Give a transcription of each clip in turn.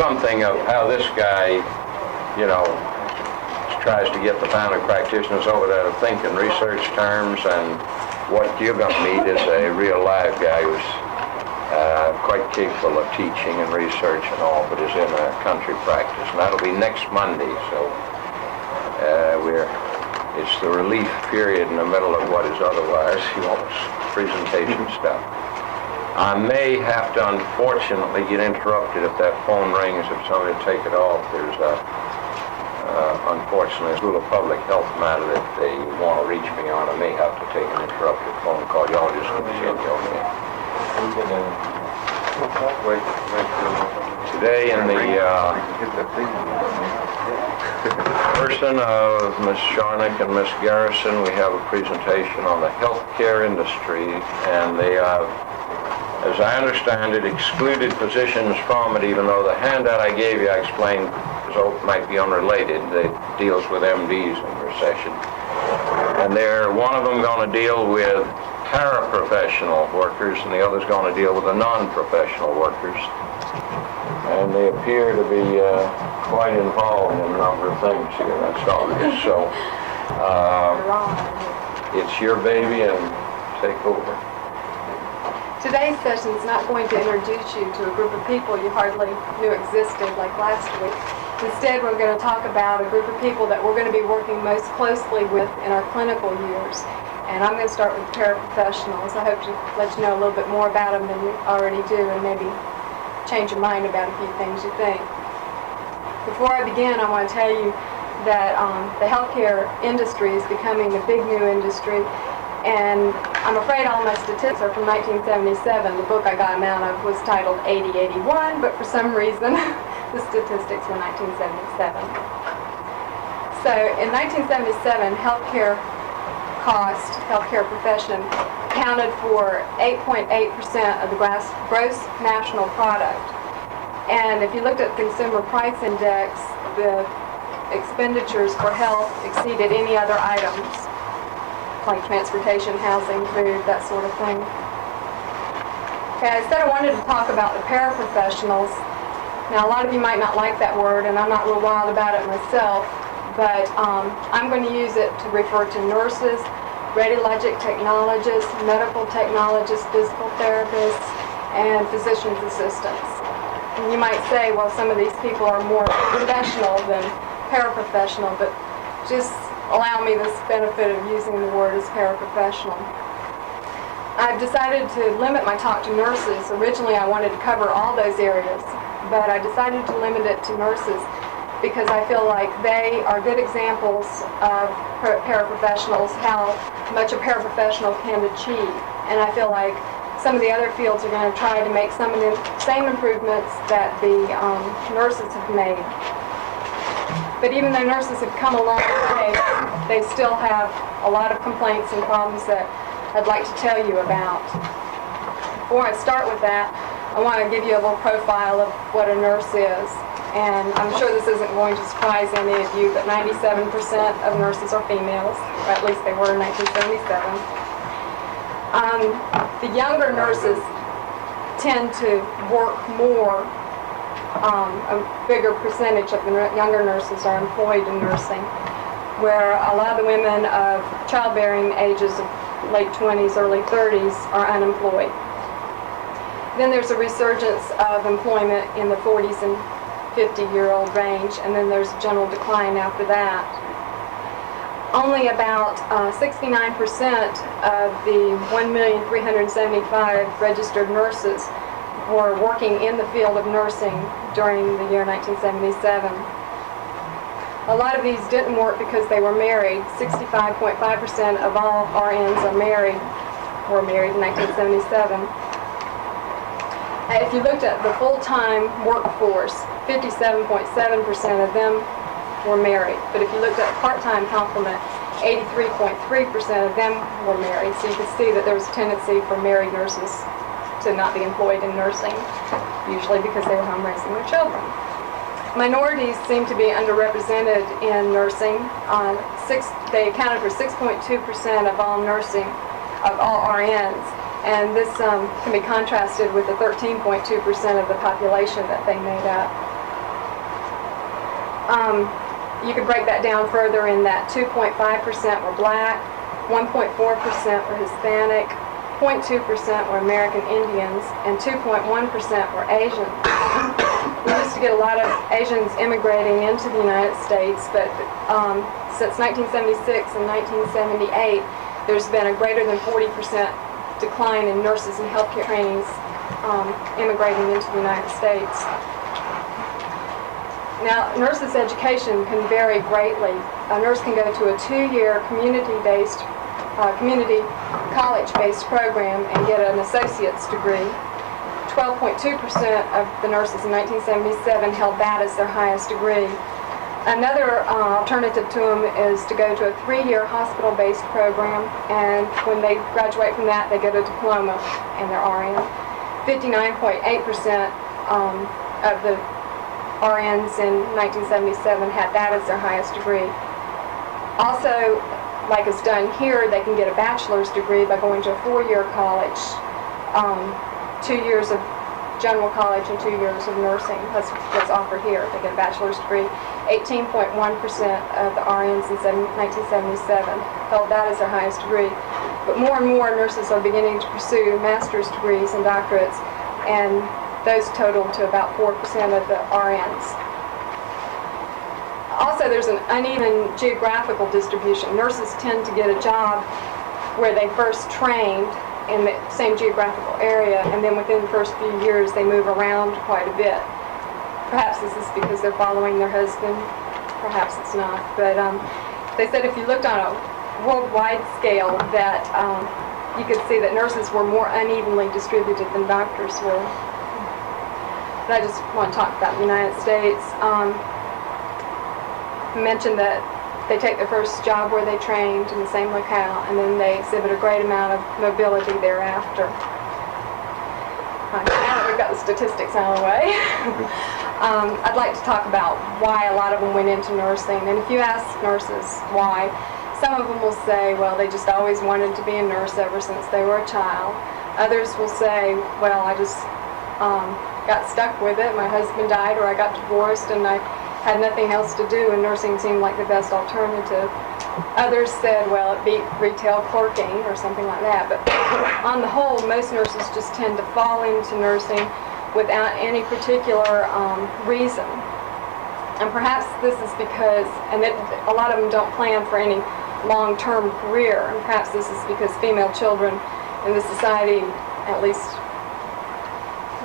something of how this guy, you know, tries to get the family practitioners over there to think in research terms, and what you're going to meet is a real live guy who's quite capable of teaching and research and all, but is in a country practice. And that'll be next Monday, so it's the relief period in the middle of what is otherwise, you know, presentation stuff. I may have to, unfortunately, get interrupted if that phone rings, if somebody will take it off. There's unfortunately, a School of Public Health matter that they want to reach me on. I may have to take an interrupted phone call. Y'all just continue on me. Today, in the person of Ms. Sharnick and Ms. Garreson, we have a presentation on the healthcare industry, and they have, as I understand it, excluded physicians from it, even though the handout I gave you, I explained, so it might be unrelated. It deals with MDs in recession. And one of them going to deal with paraprofessional workers, and the other's going to deal with the non-professional workers. And they appear to be quite involved in a number of things here, that's obvious. So it's your baby, and take over. Today's session is not going to introduce you to a group of people you hardly knew existed like last week. Instead, we're going to talk about a group of people that we're going to be working most closely with in our clinical years. And I'm going to start with paraprofessionals. I hope to let you know a little bit more about them than you already do, and maybe change your mind about a few things you think. Before I begin, I want to tell you that the healthcare industry is becoming a big new industry. And I'm afraid all my statistics are from 1977. The book I got them out of was titled 8081, but for some reason the statistics were 1977. So in 1977, healthcare profession accounted for 8.8% of the gross national product. And if you looked at the Consumer Price Index, the expenditures for health exceeded any other items, like transportation, housing, food, that sort of thing. Okay, I said I wanted to talk about the paraprofessionals. Now, a lot of you might not like that word, and I'm not real wild about it myself, but I'm going to use it to refer to nurses, radiologic technologists, medical technologists, physical therapists, and physician's assistants. And you might say, well, some of these people are more professional than paraprofessional, but just allow me this benefit of using the word as paraprofessional. I've decided to limit my talk to nurses. Originally, I wanted to cover all those areas, but I decided to limit it to nurses because I feel like they are good examples of paraprofessionals, how much a paraprofessional can achieve. And I feel like some of the other fields are going to try to make some of the same improvements that the nurses have made. But even though nurses have come a long way, they still have a lot of complaints and problems that I'd like to tell you about. Before I start with that, I want to give you a little profile of what a nurse is. And I'm sure this isn't going to surprise any of you, but 97% of nurses are females, or at least they were in 1977. The younger nurses tend to work more. A bigger percentage of the younger nurses are employed in nursing, where a lot of the women of childbearing ages of late 20s, early 30s are unemployed. Then there's a resurgence of employment in the 40s and 50-year-old range, and then there's a general decline after that. Only about 69% of the 1,375,000 registered nurses were working in the field of nursing during the year 1977. A lot of these didn't work because they were married. 65.5% of all RNs were married in 1977. If you looked at the full-time workforce, 57.7% of them were married. But if you looked at part-time complement, 83.3% of them were married. So you can see that there was a tendency for married nurses to not be employed in nursing, usually because they were home raising their children. Minorities seem to be underrepresented in nursing. They accounted for 6.2% of all nursing, of all RNs, and this can be contrasted with the 13.2% of the population that they made up. You could break that down further in that 2.5% were black, 1.4% were Hispanic, 0.2% were American Indians, and 2.1% were Asian. We used to get a lot of Asians immigrating into the United States, but since 1976 and 1978, there's been a greater than 40% decline in nurses and healthcare trainees immigrating into the United States. Now, nurses' education can vary greatly. A nurse can go to a 2-year community college-based program and get an associate's degree. 12.2% of the nurses in 1977 held that as their highest degree. Another alternative to them is to go to a 3-year hospital-based program, and when they graduate from that, they get a diploma in their RN. 59.8% of the RNs in 1977 had that as their highest degree. Also, like it's done here, they can get a bachelor's degree by going to a 4-year college, 2 years of general college and 2 years of nursing. That's what's offered here. They get a bachelor's degree. 18.1% of the RNs in 1977 held that as their highest degree. But more and more nurses are beginning to pursue master's degrees and doctorates, and those total to about 4% of the RNs. Also, there's an uneven geographical distribution. Nurses tend to get a job where they first trained in the same geographical area, and then within the first few years they move around quite a bit. Perhaps this is because they're following their husband, perhaps it's not. But they said if you looked on a worldwide scale that you could see that nurses were more unevenly distributed than doctors were. But I just want to talk about the United States. Mentioned that they take their first job where they trained in the same locale, and then they exhibit a great amount of mobility thereafter. Now that we've got the statistics out of the way, I'd like to talk about why a lot of them went into nursing. And if you ask nurses why, some of them will say, well, they just always wanted to be a nurse ever since they were a child. Others will say, well, I just got stuck with it. My husband died, or I got divorced, and I had nothing else to do, and nursing seemed like the best alternative. Others said, well, it beat retail clerking or something like that. But on the whole, most nurses just tend to fall into nursing without any particular reason. And perhaps this is because, a lot of them don't plan for any long-term career, and perhaps this is because female children in the society, at least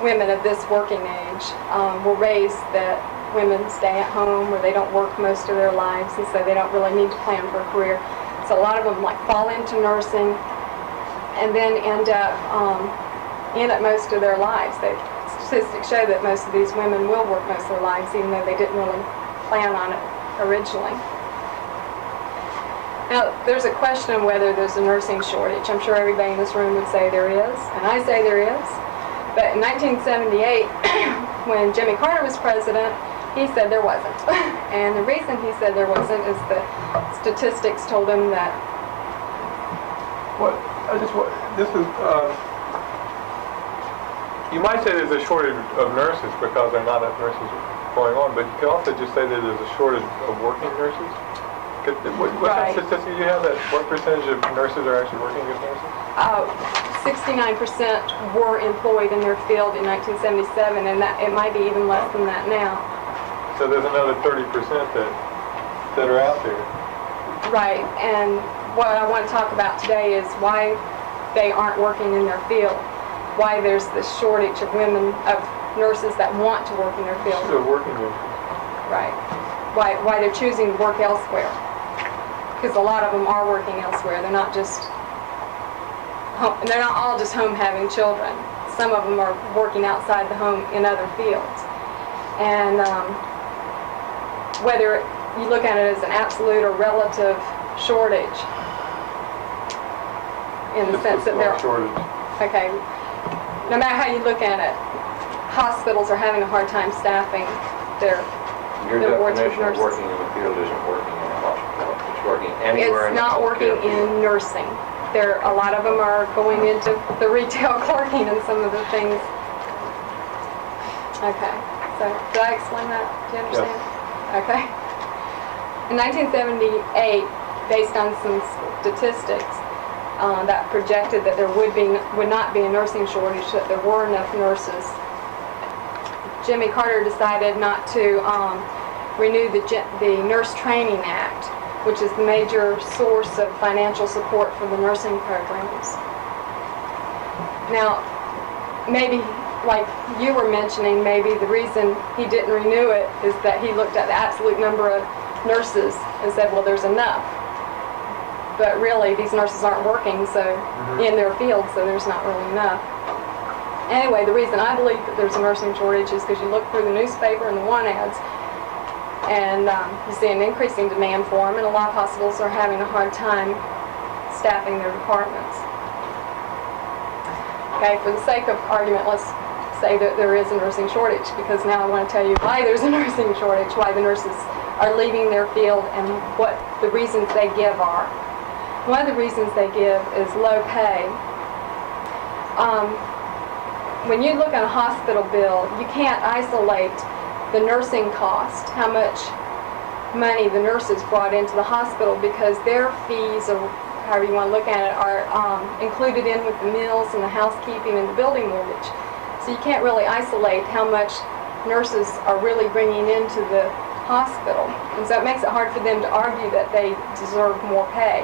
women of this working age, were raised that women stay at home or they don't work most of their lives, and so they don't really need to plan for a career. So a lot of them fall into nursing and then end up in it most of their lives. Statistics show that most of these women will work most of their lives, even though they didn't really plan on it originally. Now, there's a question whether there's a nursing shortage. I'm sure everybody in this room would say there is, and I say there is. But in 1978, when Jimmy Carter was president, he said there wasn't. And the reason he said there wasn't is the statistics told him that. You might say there's a shortage of nurses because there are not enough nurses going on, but you could also just say that there's a shortage of working nurses. What kind of statistics do you have? What percentage of nurses are actually working as nurses? 69% were employed in their field in 1977, and it might be even less than that now. So there's another 30% that are out there. Right, and what I want to talk about today is why they aren't working in their field, why there's this shortage of women, of nurses that want to work in their field. So working nurses. Right, why they're choosing to work elsewhere. Because a lot of them are working elsewhere. They're not all just home having children. Some of them are working outside the home in other fields. And whether you look at it as an absolute or relative shortage, in the sense that they're shortage. Okay, no matter how you look at it, hospitals are having a hard time staffing their wards with Your definition of nurses. working in the field isn't working in a hospital. It's working anywhere in the It's not working healthcare field. in nursing. A lot of them are going into the retail clerking and some of the things. Okay, so did I explain that? Do you understand? Yes. Okay? In 1978, based on some statistics that projected that there would not be a nursing shortage, that there were enough nurses, Jimmy Carter decided not to renew the Nurse Training Act, which is the major source of financial support for the nursing programs. Now, maybe, like you were mentioning, maybe the reason he didn't renew it is that he looked at the absolute number of nurses and said, well, there's enough. But really, these nurses aren't working in their field, so there's not really enough. Anyway, the reason I believe that there's a nursing shortage is because you look through the newspaper and the want ads, and you see an increasing demand for them, and a lot of hospitals are having a hard time staffing their departments. Okay, for the sake of argument, let's say that there is a nursing shortage, because now I want to tell you why there's a nursing shortage, why the nurses are leaving their field, and what the reasons they give are. One of the reasons they give is low pay. When you look at a hospital bill, you can't isolate the nursing cost, how much money the nurses brought into the hospital, because their fees, or however you want to look at it, are included in with the meals and the housekeeping and the building mortgage. So you can't really isolate how much nurses are really bringing into the hospital. And so it makes it hard for them to argue that they deserve more pay.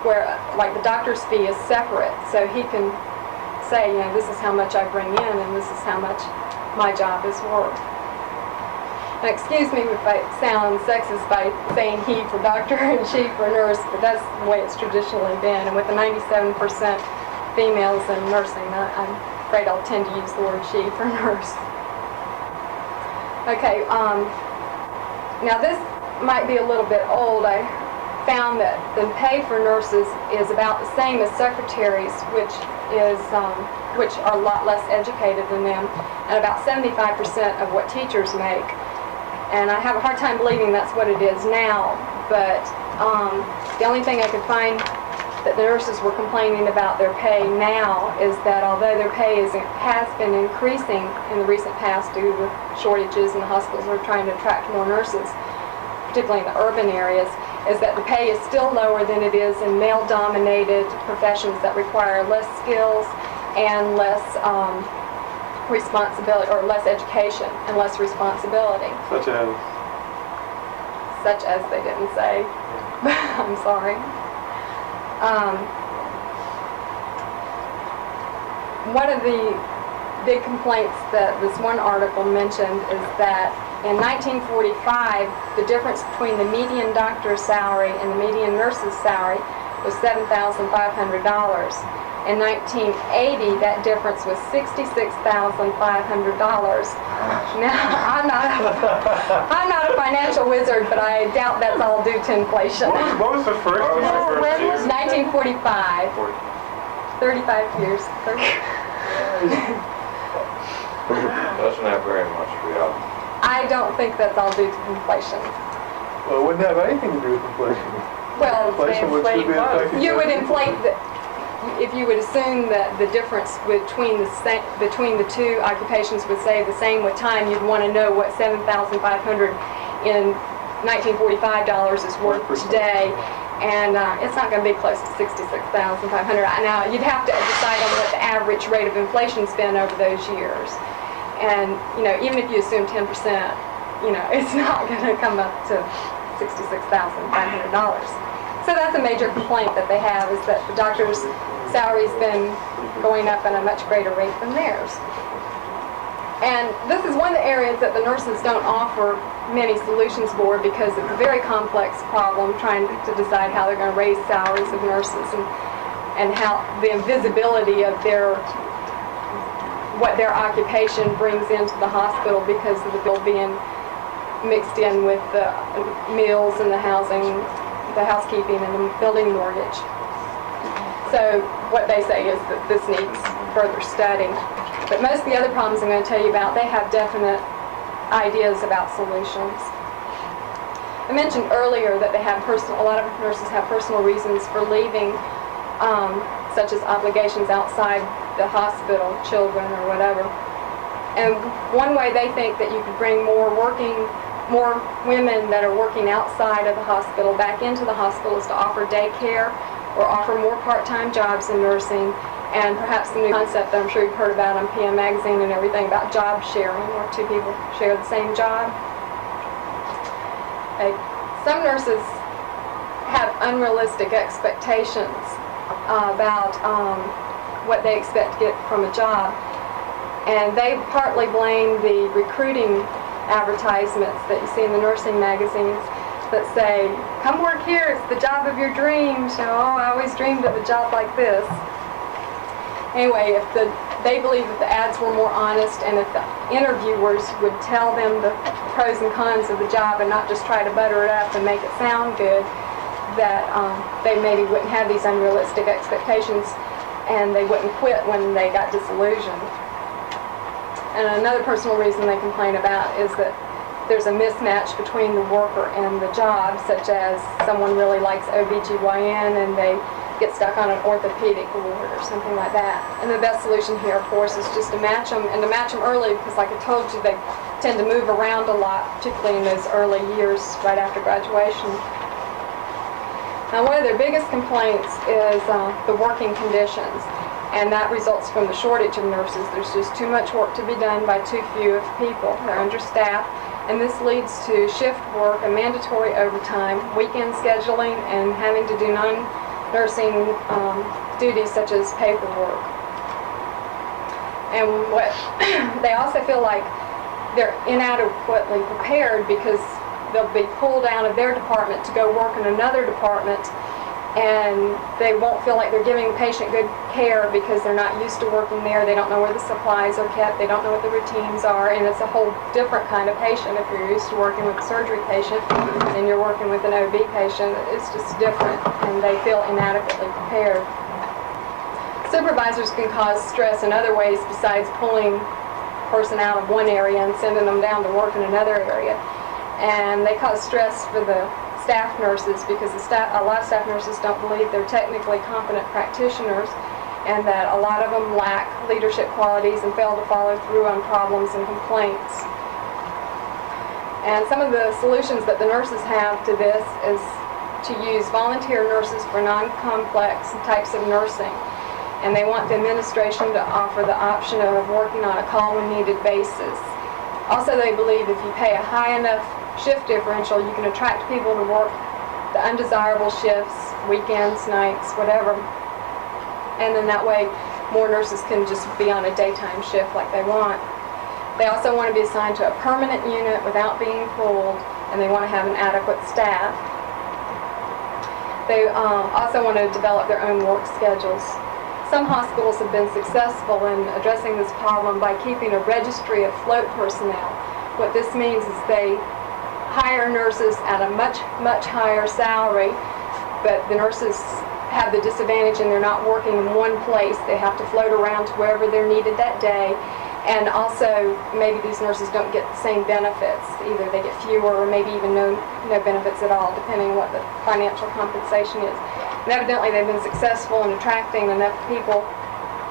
Where, like, the doctor's fee is separate, so he can say, you know, this is how much I bring in and this is how much my job is worth. And excuse me if I sound sexist by saying he for doctor and she for nurse, but that's the way it's traditionally been. And with the 97% females in nursing, I'm afraid I'll tend to use the word she for nurse. Okay, now this might be a little bit old. I found that the pay for nurses is about the same as secretaries, which are a lot less educated than them, and about 75% of what teachers make. And I have a hard time believing that's what it is now, but the only thing I could find that the nurses were complaining about their pay now is that although their pay has been increasing in the recent past due to shortages and the hospitals are trying to attract more nurses, particularly in the urban areas, is that the pay is still lower than it is in male-dominated professions that require less skills and less responsibility, or less education and less responsibility. Such as? Such as they didn't say. I'm sorry. One of the big complaints that this one article mentioned is that in 1945, the difference between the median doctor's salary and the median nurse's salary was $7,500. In 1980, that difference was $66,500. Now, I'm not a financial wizard, but I doubt that's all due to inflation. What was the first year? 1945. 35 years. Doesn't have very much reality. I don't think that's all due to inflation. Well, it wouldn't have anything to do with inflation. Well, Inflation would still be affecting you would inflate if you would assume that the difference between the two occupations would stay the same with time. You'd want to know what $7,500 in 1945 dollars is worth today, and it's not going to be close to $66,500. Now, you'd have to decide on what the average rate of inflation's been over those years. And, you know, even if you assume 10%, you know, it's not going to come up to $66,500. So that's a major complaint that they have, is that the doctor's salary's been going up at a much greater rate than theirs. And this is one of the areas that the nurses don't offer many solutions for, because it's a very complex problem trying to decide how they're going to raise salaries of nurses, and how the invisibility of what their occupation brings into the hospital because of the bill being mixed in with the meals and the housing, the housekeeping and the building mortgage. So what they say is that this needs further study. But most of the other problems I'm going to tell you about, they have definite ideas about solutions. I mentioned earlier that they have a lot of nurses have personal reasons for leaving, such as obligations outside the hospital, children or whatever. And one way they think that you could bring more women that are working outside of the hospital back into the hospital is to offer daycare or offer more part-time jobs in nursing, and perhaps the new concept that I'm sure you've heard about on PM Magazine and everything about job sharing, where two people share the same job. Some nurses have unrealistic expectations about what they expect to get from a job, and they partly blame the recruiting advertisements that you see in the nursing magazines that say, come work here, it's the job of your dreams, you know, oh, I always dreamed of a job like this. Anyway, they believe if the ads were more honest and if the interviewers would tell them the pros and cons of the job and not just try to butter it up and make it sound good, that they maybe wouldn't have these unrealistic expectations and they wouldn't quit when they got disillusioned. And another personal reason they complain about is that there's a mismatch between the worker and the job, such as someone really likes OBGYN and they get stuck on an orthopedic ward or something like that. And the best solution here, of course, is just to match them, and to match them early, because like I told you, they tend to move around a lot, particularly in those early years right after graduation. Now, one of their biggest complaints is the working conditions, and that results from the shortage of nurses. There's just too much work to be done by too few of people. They're understaffed, and this leads to shift work and mandatory overtime, weekend scheduling, and having to do non-nursing duties such as paperwork. And what they also feel like they're inadequately prepared because they'll be pulled out of their department to go work in another department, and they won't feel like they're giving the patient good care because they're not used to working there. They don't know where the supplies are kept. They don't know what the routines are, and it's a whole different kind of patient. If you're used to working with a surgery patient and you're working with an OB patient, it's just different, and they feel inadequately prepared. Supervisors can cause stress in other ways besides pulling a person out of one area and sending them down to work in another area. And they cause stress for the staff nurses because a lot of staff nurses don't believe they're technically competent practitioners, and that a lot of them lack leadership qualities and fail to follow through on problems and complaints. And some of the solutions that the nurses have to this is to use volunteer nurses for non-complex types of nursing. And they want the administration to offer the option of working on a call when needed basis. Also, they believe if you pay a high enough shift differential, you can attract people to work the undesirable shifts, weekends, nights, whatever. And then that way, more nurses can just be on a daytime shift like they want. They also want to be assigned to a permanent unit without being pulled, and they want to have an adequate staff. They also want to develop their own work schedules. Some hospitals have been successful in addressing this problem by keeping a registry of float personnel. What this means is they hire nurses at a much, much higher salary, but the nurses have the disadvantage and they're not working in one place. They have to float around to wherever they're needed that day. And also, maybe these nurses don't get the same benefits. Either they get fewer or maybe even no benefits at all, depending on what the financial compensation is. And evidently they've been successful in attracting enough people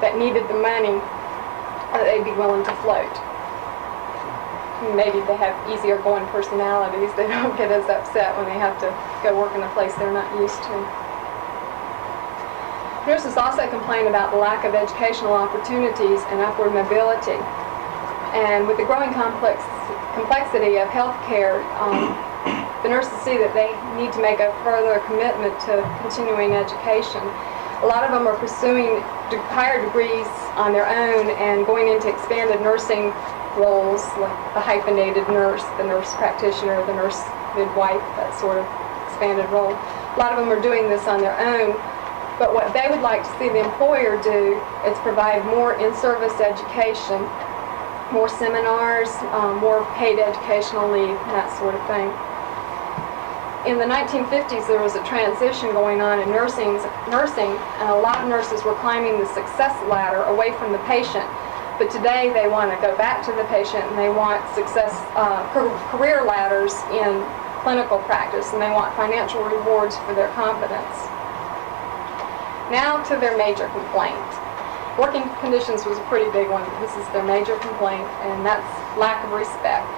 that needed the money that they'd be willing to float. Maybe they have easier going personalities. They don't get as upset when they have to go work in a place they're not used to. Nurses also complain about the lack of educational opportunities and upward mobility. And with the growing complexity of healthcare, the nurses see that they need to make a further commitment to continuing education. A lot of them are pursuing higher degrees on their own and going into expanded nursing roles, like the hyphenated nurse, the nurse practitioner, the nurse midwife, that sort of expanded role. A lot of them are doing this on their own, but what they would like to see the employer do is provide more in-service education, more seminars, more paid educational leave, that sort of thing. In the 1950s, there was a transition going on in nursing, and a lot of nurses were climbing the success ladder away from the patient. But today, they want to go back to the patient, and they want career ladders in clinical practice, and they want financial rewards for their competence. Now to their major complaint. Working conditions was a pretty big one. This is their major complaint, and that's lack of respect.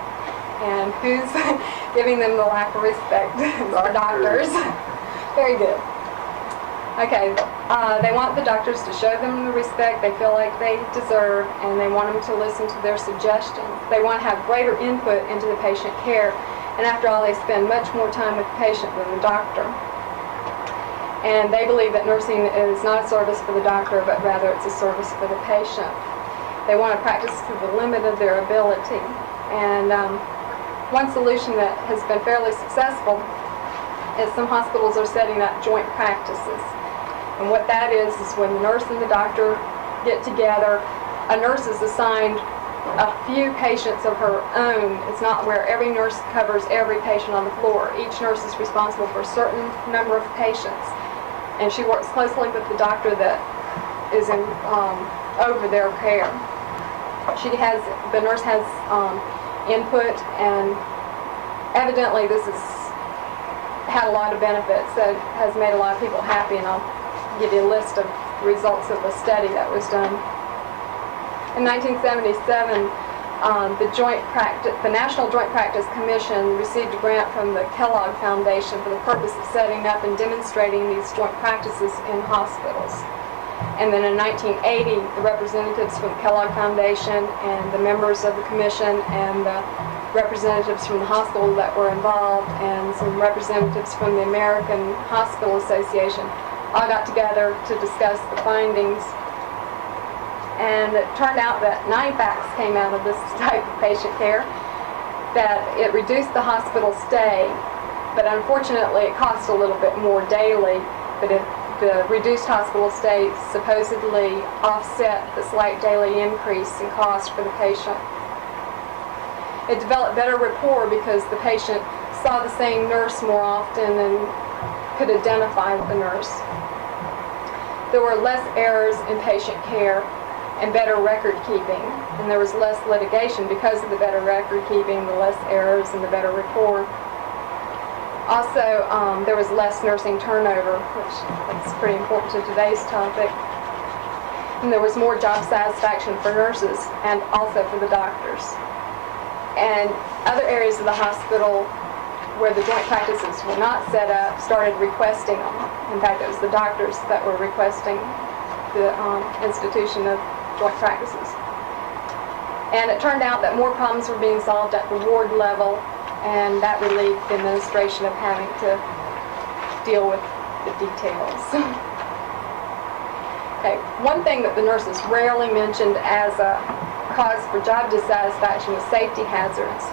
And who's giving them the lack of respect? The doctors. Very good. Okay, they want the doctors to show them the respect they feel like they deserve, and they want them to listen to their suggestions. They want to have greater input into the patient care, and after all, they spend much more time with the patient than the doctor. And they believe that nursing is not a service for the doctor, but rather it's a service for the patient. They want to practice to the limit of their ability. And one solution that has been fairly successful is some hospitals are setting up joint practices. And what that is when the nurse and the doctor get together, a nurse is assigned a few patients of her own. It's not where every nurse covers every patient on the floor. Each nurse is responsible for a certain number of patients. And she works closely with the doctor that is over their care. The nurse has input, and evidently this has had a lot of benefits that has made a lot of people happy, and I'll give you a list of results of a study that was done. In 1977, the National Joint Practice Commission received a grant from the Kellogg Foundation for the purpose of setting up and demonstrating these joint practices in hospitals. And then in 1980, the representatives from the Kellogg Foundation and the members of the commission and the representatives from the hospital that were involved and some representatives from the American Hospital Association all got together to discuss the findings. And it turned out that 9 facts came out of this type of patient care, that it reduced the hospital stay, but unfortunately it cost a little bit more daily, but the reduced hospital stay supposedly offset the slight daily increase in cost for the patient. It developed better rapport because the patient saw the same nurse more often and could identify with the nurse. There were less errors in patient care and better record keeping, and there was less litigation because of the better record keeping, the less errors, and the better rapport. Also, there was less nursing turnover, which is pretty important to today's topic. And there was more job satisfaction for nurses and also for the doctors. And other areas of the hospital where the joint practices were not set up started requesting them. In fact, it was the doctors that were requesting the institution of joint practices. And it turned out that more problems were being solved at the ward level, and that relieved the administration of having to deal with the details. Okay, one thing that the nurses rarely mentioned as a cause for job dissatisfaction was safety hazards.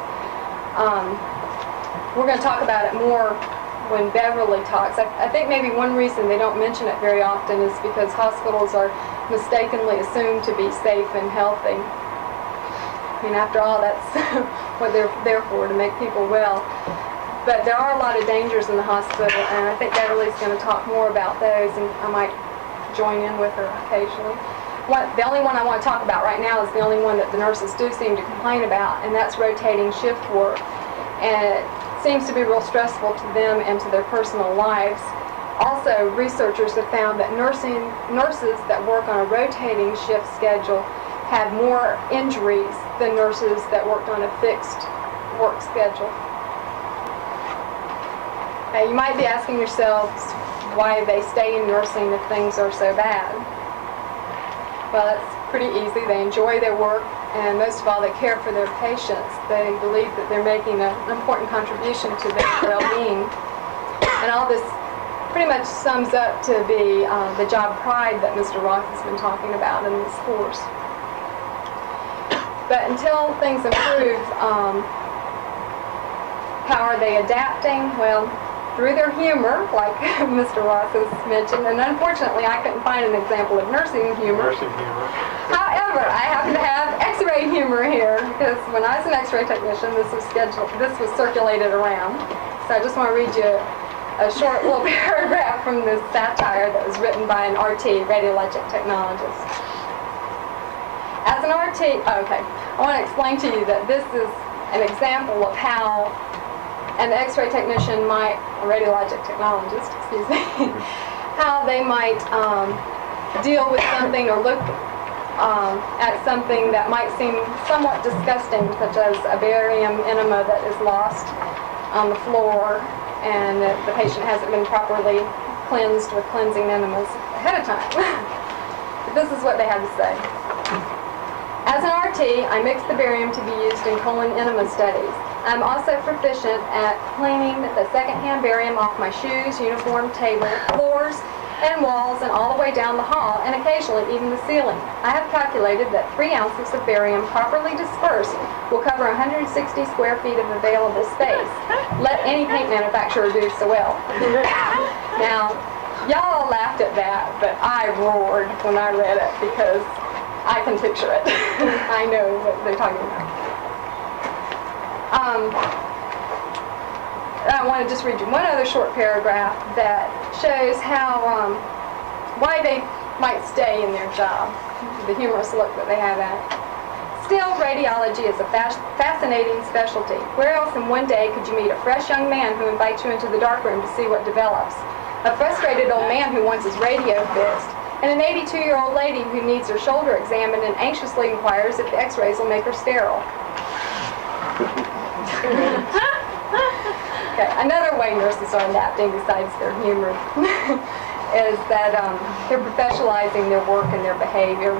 We're going to talk about it more when Beverly talks. I think maybe one reason they don't mention it very often is because hospitals are mistakenly assumed to be safe and healthy. I mean, after all, that's what they're there for, to make people well. But there are a lot of dangers in the hospital, and I think Beverly's going to talk more about those, and I might join in with her occasionally. The only one I want to talk about right now is the only one that the nurses do seem to complain about, and that's rotating shift work. And it seems to be real stressful to them and to their personal lives. Also, researchers have found that nurses that work on a rotating shift schedule have more injuries than nurses that worked on a fixed work schedule. Now, you might be asking yourselves why they stay in nursing if things are so bad. Well, that's pretty easy. They enjoy their work, and most of all, they care for their patients. They believe that they're making an important contribution to their well-being. And all this pretty much sums up to be the job pride that Mr. Roth has been talking about in this course. But until things improve, how are they adapting? Well, through their humor, like Mr. Ross has mentioned, and unfortunately I couldn't find an example of nursing humor. However, I happen to have X-ray humor here, because when I was an X-ray technician, this was circulated around. So I just want to read you a short little paragraph from this satire that was written by an RT, radiologic technologist. As an RT, I want to explain to you that this is an example of how an X-ray technician might, a radiologic technologist, excuse me, how they might deal with something or look at something that might seem somewhat disgusting, such as a barium enema that is lost on the floor and that the patient hasn't been properly cleansed with cleansing enemas ahead of time. But this is what they had to say. As an RT, I mix the barium to be used in colon enema studies. I'm also proficient at cleaning the secondhand barium off my shoes, uniform, table, floors, and walls, and all the way down the hall, and occasionally even the ceiling. I have calculated that 3 ounces of barium properly dispersed will cover 160 square feet of available space. Let any paint manufacturer do so well. Now, y'all laughed at that, but I roared when I read it because I can picture it. I know what they're talking about. I want to just read you one other short paragraph that shows how, why they might stay in their job, the humorous look that they have at it. Still, radiology is a fascinating specialty. Where else in one day could you meet a fresh young man who invites you into the darkroom to see what develops? A frustrated old man who wants his radio fixed, and an 82-year-old lady who needs her shoulder examined and anxiously inquires if the x-rays will make her sterile. Okay, another way nurses are adapting besides their humor is that they're professionalizing their work and their behavior.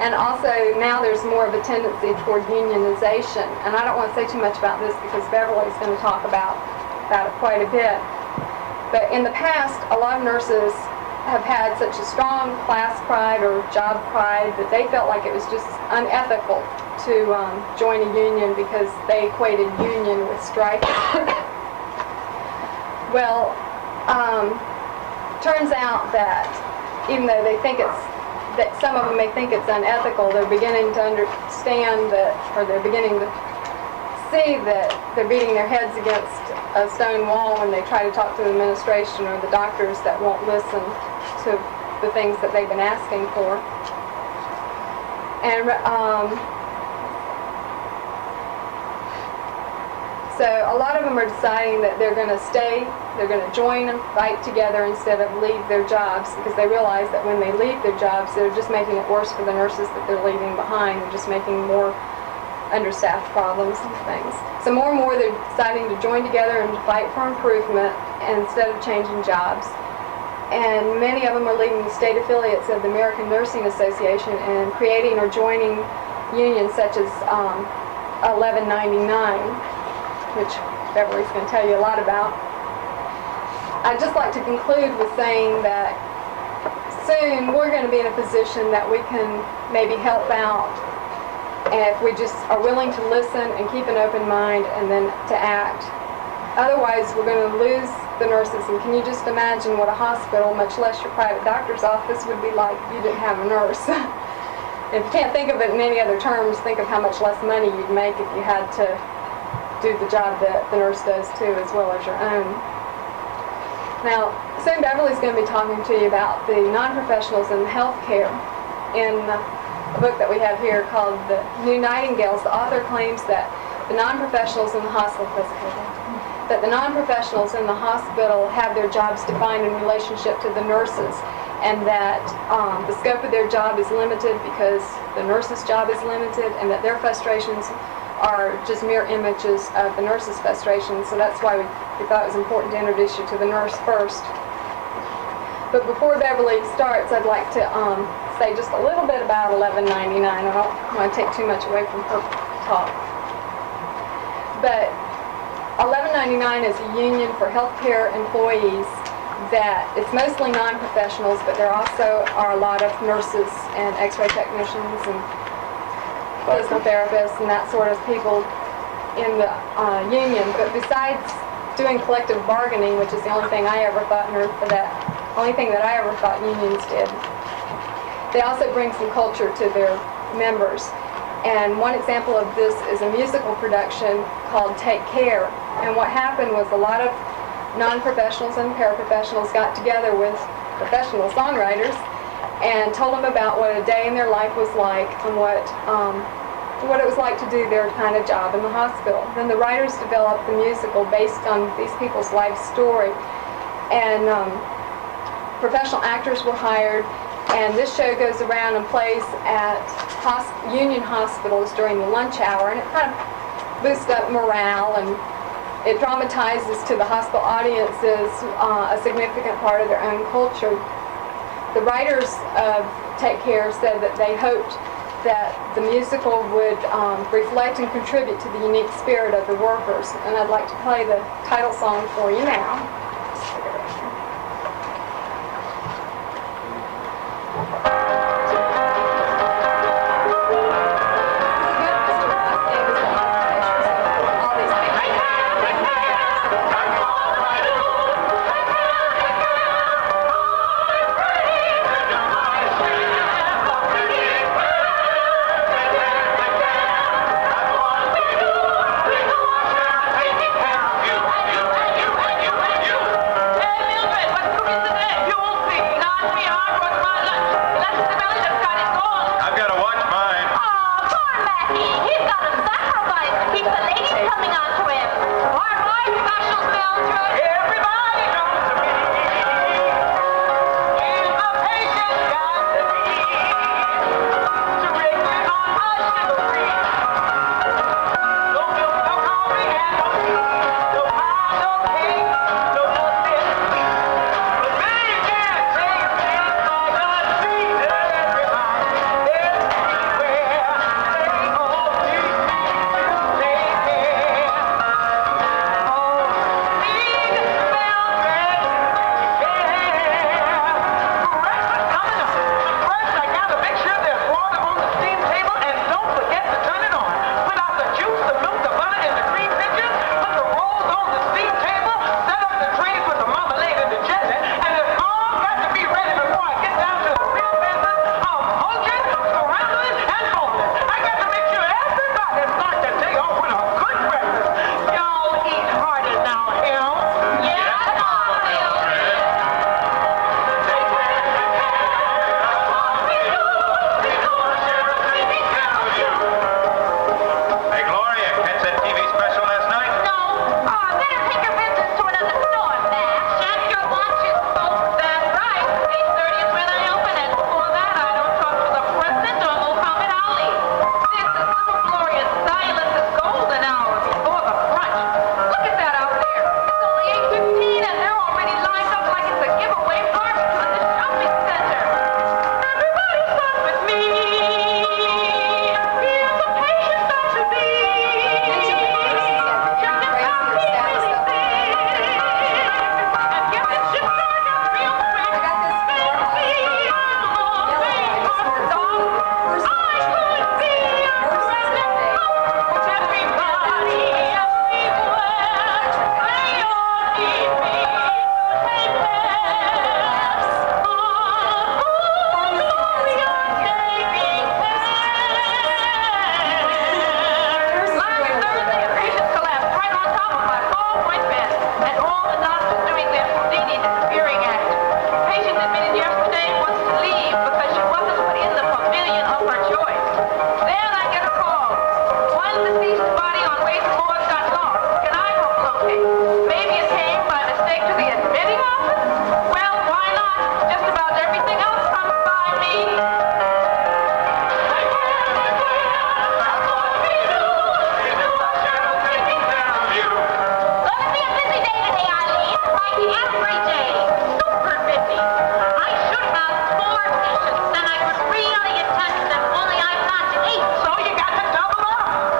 And also now there's more of a tendency toward unionization. And I don't want to say too much about this because Beverly's going to talk about it quite a bit. But in the past, a lot of nurses have had such a strong class pride or job pride that they felt like it was just unethical to join a union because they equated union with striking. Well, turns out that even though they think that some of them may think it's unethical, they're beginning to understand that, or they're beginning to see that they're beating their heads against a stone wall when they try to talk to the administration or the doctors that won't listen to the things that they've been asking for. And so a lot of them are deciding that they're going to stay, they're going to join and fight together instead of leave their jobs, because they realize that when they leave their jobs, they're just making it worse for the nurses that they're leaving behind. They're just making more understaffed problems and things. So more and more they're deciding to join together and to fight for improvement instead of changing jobs. And many of them are leaving the state affiliates of the American Nursing Association and creating or joining unions such as 1199, which Beverly's going to tell you a lot about. I'd just like to conclude with saying that soon we're going to be in a position that we can maybe help out if we just are willing to listen and keep an open mind and then to act. Otherwise, we're going to lose the nurses. And can you just imagine what a hospital, much less your private doctor's office, would be like if you didn't have a nurse? If you can't think of it in any other terms, think of how much less money you'd make if you had to do the job that the nurse does too, as well as your own. Now, soon Beverly's going to be talking to you about the non-professionals in healthcare. In a book that we have here called The New Nightingales, the author claims that the non-professionals in the hospital, have their jobs defined in relationship to the nurses, and that the scope of their job is limited because the nurse's job is limited, and that their frustrations are just mere images of the nurse's frustrations. So that's why we thought it was important to introduce you to the nurse first. But before Beverly starts, I'd like to say just a little bit about 1199. I don't want to take too much away from her talk. But 1199 is a union for healthcare employees that it's mostly non-professionals, but there also are a lot of nurses and x-ray technicians and physical therapists and that sort of people in the union. But besides doing collective bargaining, which is the only thing I ever thought unions did, they also bring some culture to their members. And one example of this is a musical production called Take Care. And what happened was a lot of non-professionals and paraprofessionals got together with professional songwriters and told them about what a day in their life was like and what it was like to do their kind of job in the hospital. Then the writers developed the musical based on these people's life story. And professional actors were hired, And this show goes around and plays at Union hospitals during the lunch hour, and it kind of boosts up morale, and it dramatizes to the hospital audiences a significant part of their own culture. The writers of Take Care said that they hoped that the musical would reflect and contribute to the unique spirit of the workers. And I'd like to play the title song for you now.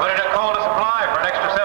What did it call to supply for an extra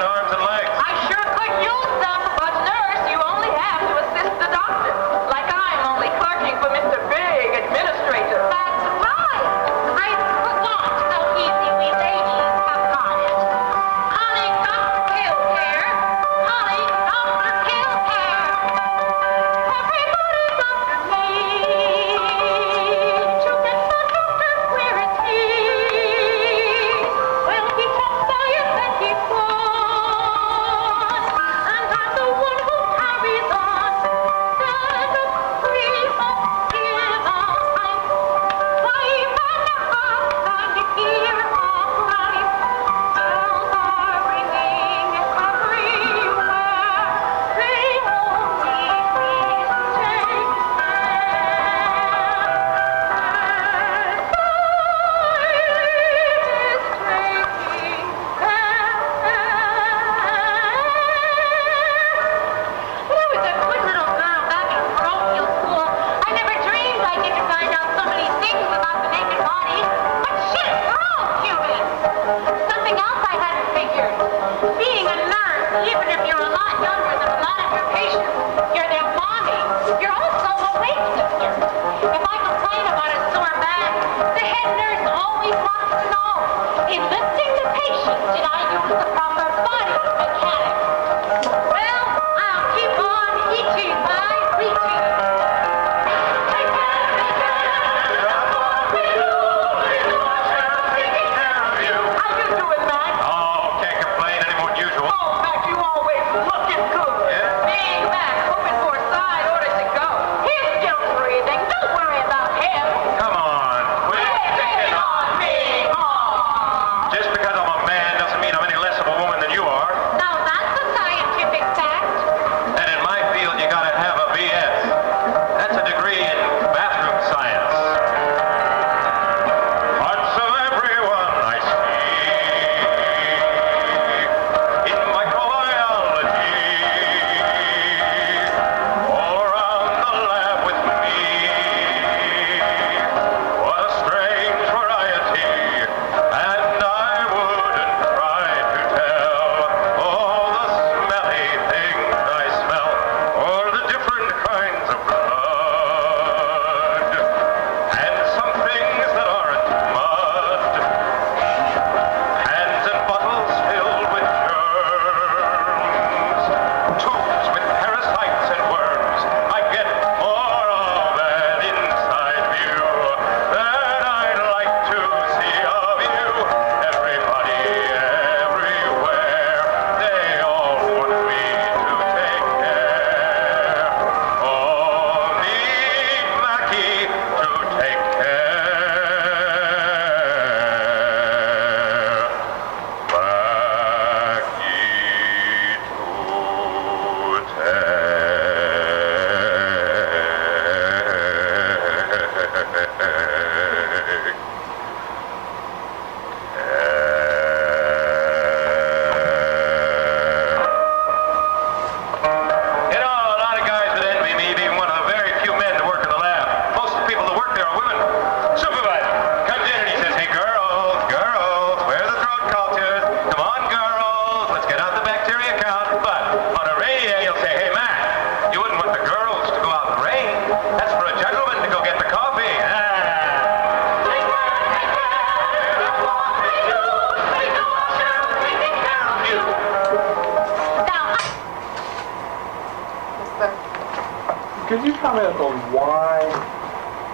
Could you comment on why,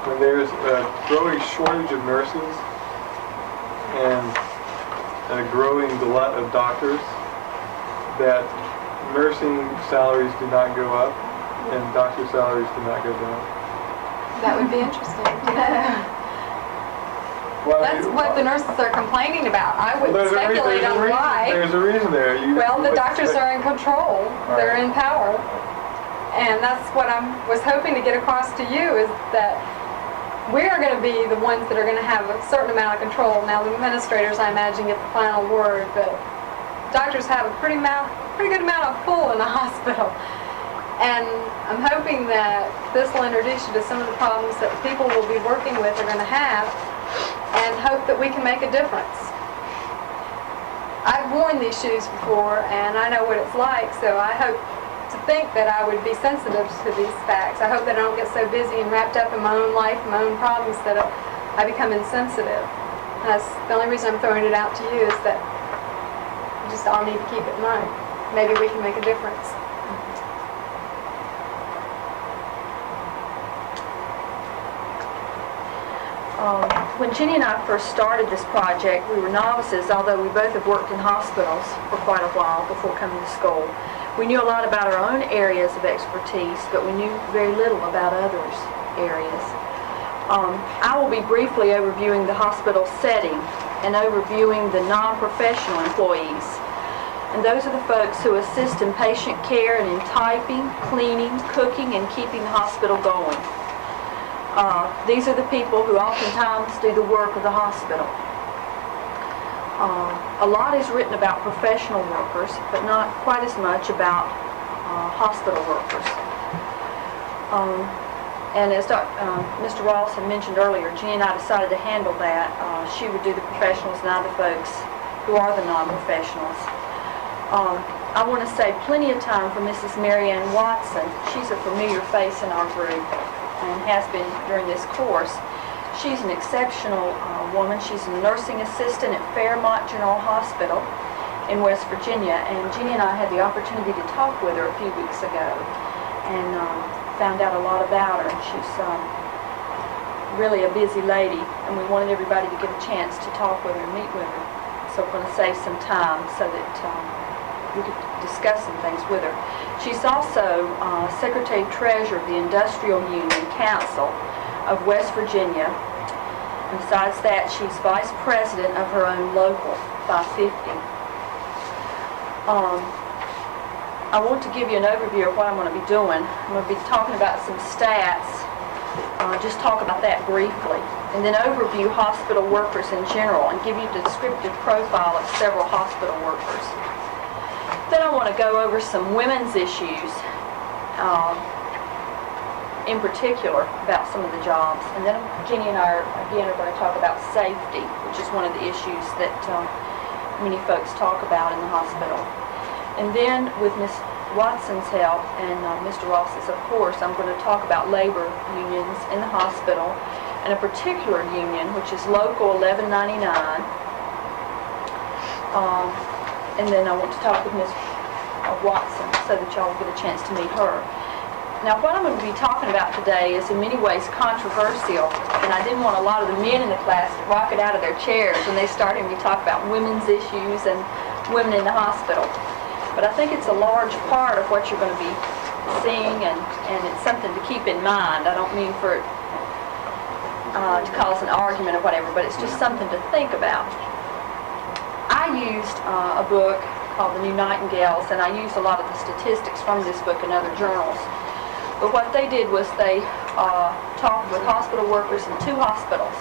when there's a growing shortage of nurses and a growing glut of doctors, that nursing salaries do not go up and doctor salaries do not go down? That would be interesting to know. Well, That's what the nurses are complaining about. I would speculate on why. There's a reason there. Well, the doctors are in control. They're in power. And that's what I was hoping to get across to you, is that we are going to be the ones that are going to have a certain amount of control. Now, the administrators, I imagine, get the final word, but doctors have a pretty good amount of pull in the hospital. And I'm hoping that this will introduce you to some of the problems that people we'll be working with are going to have, and hope that we can make a difference. I've worn these shoes before, and I know what it's like, so I hope to think that I would be sensitive to these facts. I hope that I don't get so busy and wrapped up in my own life, my own problems, that I become insensitive. That's the only reason I'm throwing it out to you, is that we just all need to keep it in mind. Maybe we can make a difference. When Jenny and I first started this project, we were novices, although we both have worked in hospitals for quite a while before coming to school. We knew a lot about our own areas of expertise, but we knew very little about others' areas. I will be briefly overviewing the hospital setting and overviewing the non-professional employees. And those are the folks who assist in patient care and in typing, cleaning, cooking, and keeping the hospital going. These are the people who oftentimes do the work of the hospital. A lot is written about professional workers, but not quite as much about hospital workers. And as Mr. Ross had mentioned earlier, Jeannie and I decided to handle that. She would do the professionals and I the folks who are the non-professionals. I want to save plenty of time for Mrs. Mary Ann Watson. She's a familiar face in our group and has been during this course. She's an exceptional woman. She's a nursing assistant at Fairmont General Hospital in West Virginia, and Jeannie and I had the opportunity to talk with her a few weeks ago and found out a lot about her. And she's really a busy lady, and we wanted everybody to get a chance to talk with her and meet with her. So we're going to save some time so that we could discuss some things with her. She's also Secretary-Treasurer of the Industrial Union Council of West Virginia. And besides that, she's Vice President of her own local 550. I want to give you an overview of what I'm going to be doing. I'm going to be talking about some stats, just talk about that briefly, and then overview hospital workers in general and give you a descriptive profile of several hospital workers. Then I want to go over some women's issues, in particular about some of the jobs. And then Jeannie and I are going to talk about safety, which is one of the issues that many folks talk about in the hospital. And then with Ms. Watson's help and Mr. Ross's, of course, I'm going to talk about labor unions in the hospital and a particular union, which is Local 1199. And then I want to talk with Ms. Watson so that y'all get a chance to meet her. Now, what I'm going to be talking about today is in many ways controversial, and I didn't want a lot of the men in the class to rocket out of their chairs when they started me talk about women's issues and women in the hospital. But I think it's a large part of what you're going to be seeing, and it's something to keep in mind. I don't mean for it to cause an argument or whatever, but it's just something to think about. I used a book called The New Nightingales, and I used a lot of the statistics from this book and other journals. But what they did was they talked with hospital workers in two hospitals,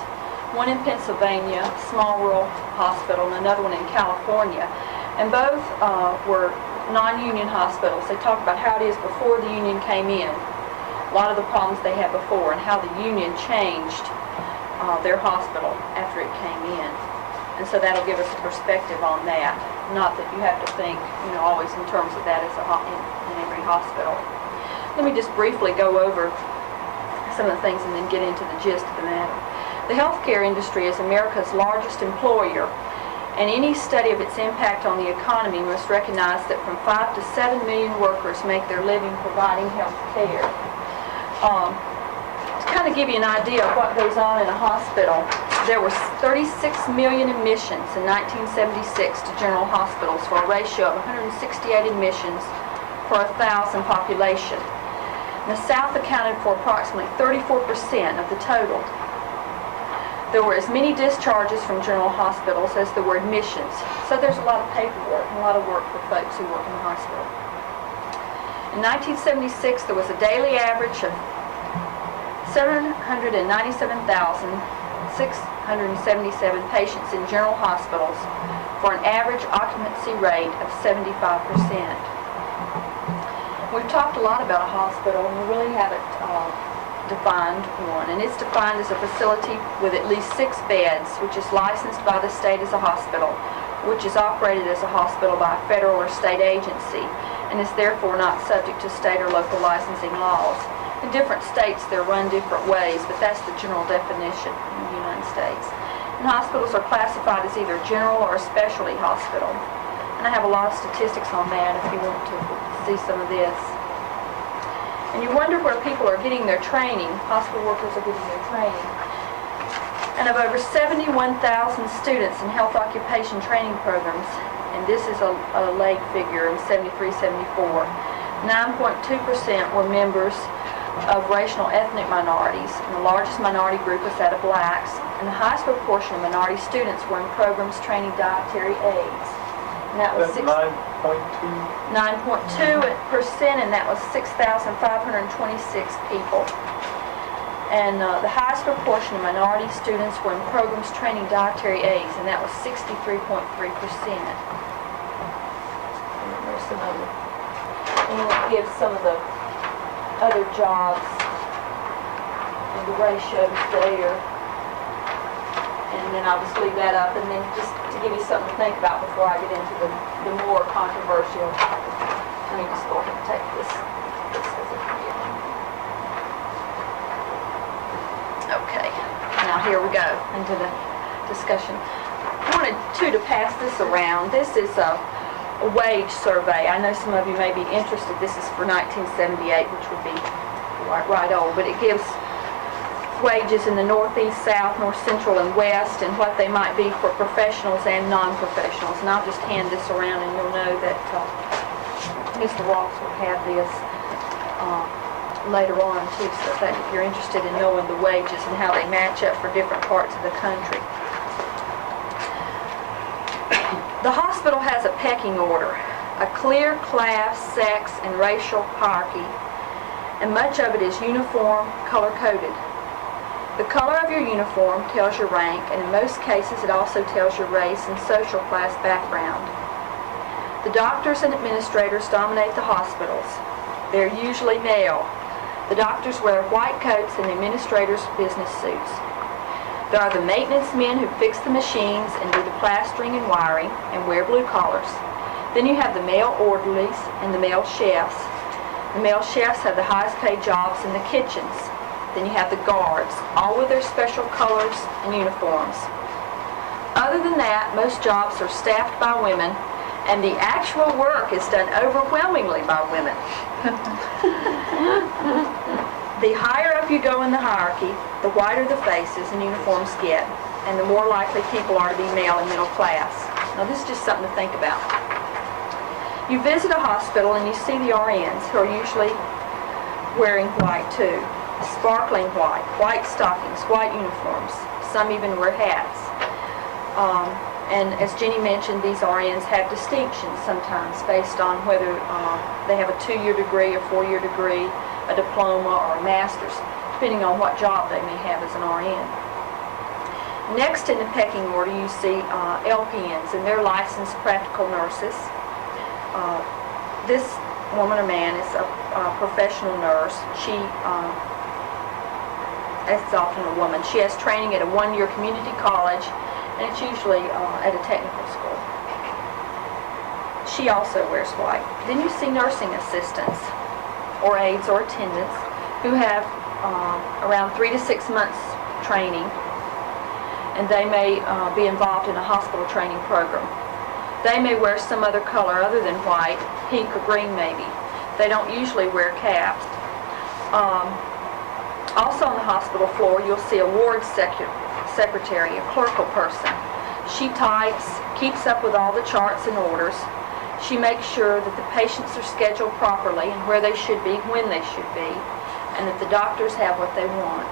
one in Pennsylvania, a small rural hospital, and another one in California. And both were non-union hospitals. They talked about how it is before the union came in, a lot of the problems they had before, and how the union changed their hospital after it came in. And so that'll give us a perspective on that. Not that you have to think, always in terms of that as in every hospital. Let me just briefly go over some of the things and then get into the gist of the matter. The healthcare industry is America's largest employer, and any study of its impact on the economy must recognize that from 5 to 7 million workers make their living providing health care. To kind of give you an idea of what goes on in a hospital, there were 36 million admissions in 1976 to general hospitals for a ratio of 168 admissions per 1,000 population. And the South accounted for approximately 34% of the total. There were as many discharges from general hospitals as there were admissions. So there's a lot of paperwork and a lot of work for folks who work in the hospital. In 1976, there was a daily average of 797,677 patients in general hospitals for an average occupancy rate of 75%. We've talked a lot about a hospital, and we really haven't defined one. And it's defined as a facility with at least 6 beds, which is licensed by the state as a hospital, which is operated as a hospital by a federal or state agency, and is therefore not subject to state or local licensing laws. In different states, they're run different ways, but that's the general definition in the United States. And hospitals are classified as either general or a specialty hospital. And I have a lot of statistics on that if you want to see some of this. And you wonder where people are getting their training. Hospital workers are getting their training. And of over 71,000 students in health occupation training programs, and this is a leg figure in 73, 74, 9.2% were members of racial ethnic minorities, and the largest minority group was that of blacks, and the highest proportion of minority students were in programs training dietary aids. And that was 9.2%, and that was 6,526 people. And the highest proportion of minority students were in programs training dietary aids, and that was 63.3%. There's some other, and it gives some of the other jobs and the ratios there. And then I'll just leave that up, and then just to give you something to think about before I get into the more controversial. Let me just go ahead and take this over here. Okay, now here we go into the discussion. I wanted to pass this around. This is a wage survey. I know some of you may be interested. This is for 1978, which would be right old, but it gives wages in the Northeast, South, North Central, and West, and what they might be for professionals and non-professionals. And I'll just hand this around, and you'll know that Mr. Ross will have this later on, too, so that if you're interested in knowing the wages and how they match up for different parts of the country. The hospital has a pecking order, a clear class, sex, and racial hierarchy, and much of it is uniform, color-coded. The color of your uniform tells your rank, and in most cases it also tells your race and social class background. The doctors and administrators dominate the hospitals. They're usually male. The doctors wear white coats and the administrators business suits. There are the maintenance men who fix the machines and do the plastering and wiring and wear blue collars. Then you have the male orderlies and the male chefs. The male chefs have the highest paid jobs in the kitchens. Then you have the guards, all with their special colors and uniforms. Other than that, most jobs are staffed by women, and the actual work is done overwhelmingly by women. The higher up you go in the hierarchy, the whiter the faces and uniforms get, and the more likely people are to be male and middle class. Now this is just something to think about. You visit a hospital and you see the RNs, who are usually wearing white too. Sparkling white, white stockings, white uniforms. Some even wear hats. And as Jenny mentioned, these RNs have distinctions sometimes based on whether they have a 2-year degree, a 4-year degree, a diploma, or a master's, depending on what job they may have as an RN. Next in the pecking order, you see LPNs, and they're licensed practical nurses. This woman or man is a professional nurse. It's often a woman. She has training at a 1-year community college, and it's usually at a technical school. She also wears white. Then you see nursing assistants, or aides or attendants, who have around 3 to 6 months training, and they may be involved in a hospital training program. They may wear some other color other than white, pink or green maybe. They don't usually wear caps. Also on the hospital floor, you'll see a ward secretary, a clerical person. She types, keeps up with all the charts and orders. She makes sure that the patients are scheduled properly and where they should be, when they should be, and that the doctors have what they want.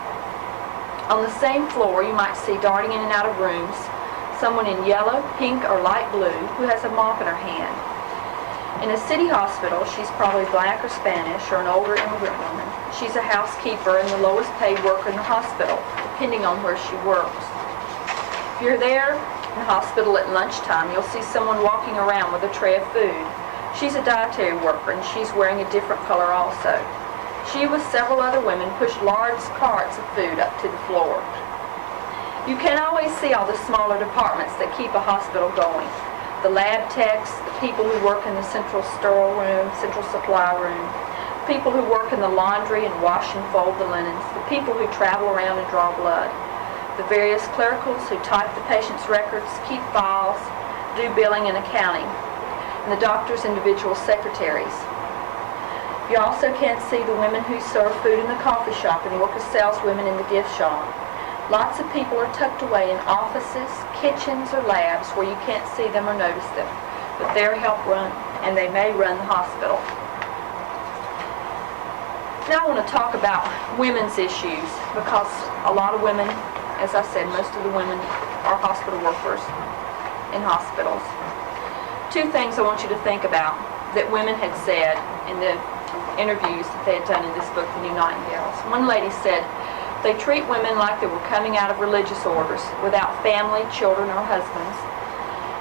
On the same floor, you might see darting in and out of rooms someone in yellow, pink, or light blue who has a mop in her hand. In a city hospital, she's probably black or Spanish or an older immigrant woman. She's a housekeeper and the lowest paid worker in the hospital, depending on where she works. If you're there in the hospital at lunchtime, you'll see someone walking around with a tray of food. She's a dietary worker and she's wearing a different color also. She, with several other women, push large carts of food up to the floor. You can't always see all the smaller departments that keep a hospital going. The lab techs, the people who work in the central sterile room, central supply room, people who work in the laundry and wash and fold the linens, the people who travel around and draw blood, the various clericals who type the patient's records, keep files, do billing and accounting, and the doctor's individual secretaries. You also can't see the women who serve food in the coffee shop and work as saleswomen in the gift shop. Lots of people are tucked away in offices, kitchens, or labs where you can't see them or notice them, but they're help run, and they may run the hospital. Now I want to talk about women's issues, because a lot of women, as I said, most of the women are hospital workers in hospitals. Two things I want you to think about that women had said in the interviews that they had done in this book, The New Nightingales. One lady said, "They treat women like they were coming out of religious orders, without family, children, or husbands."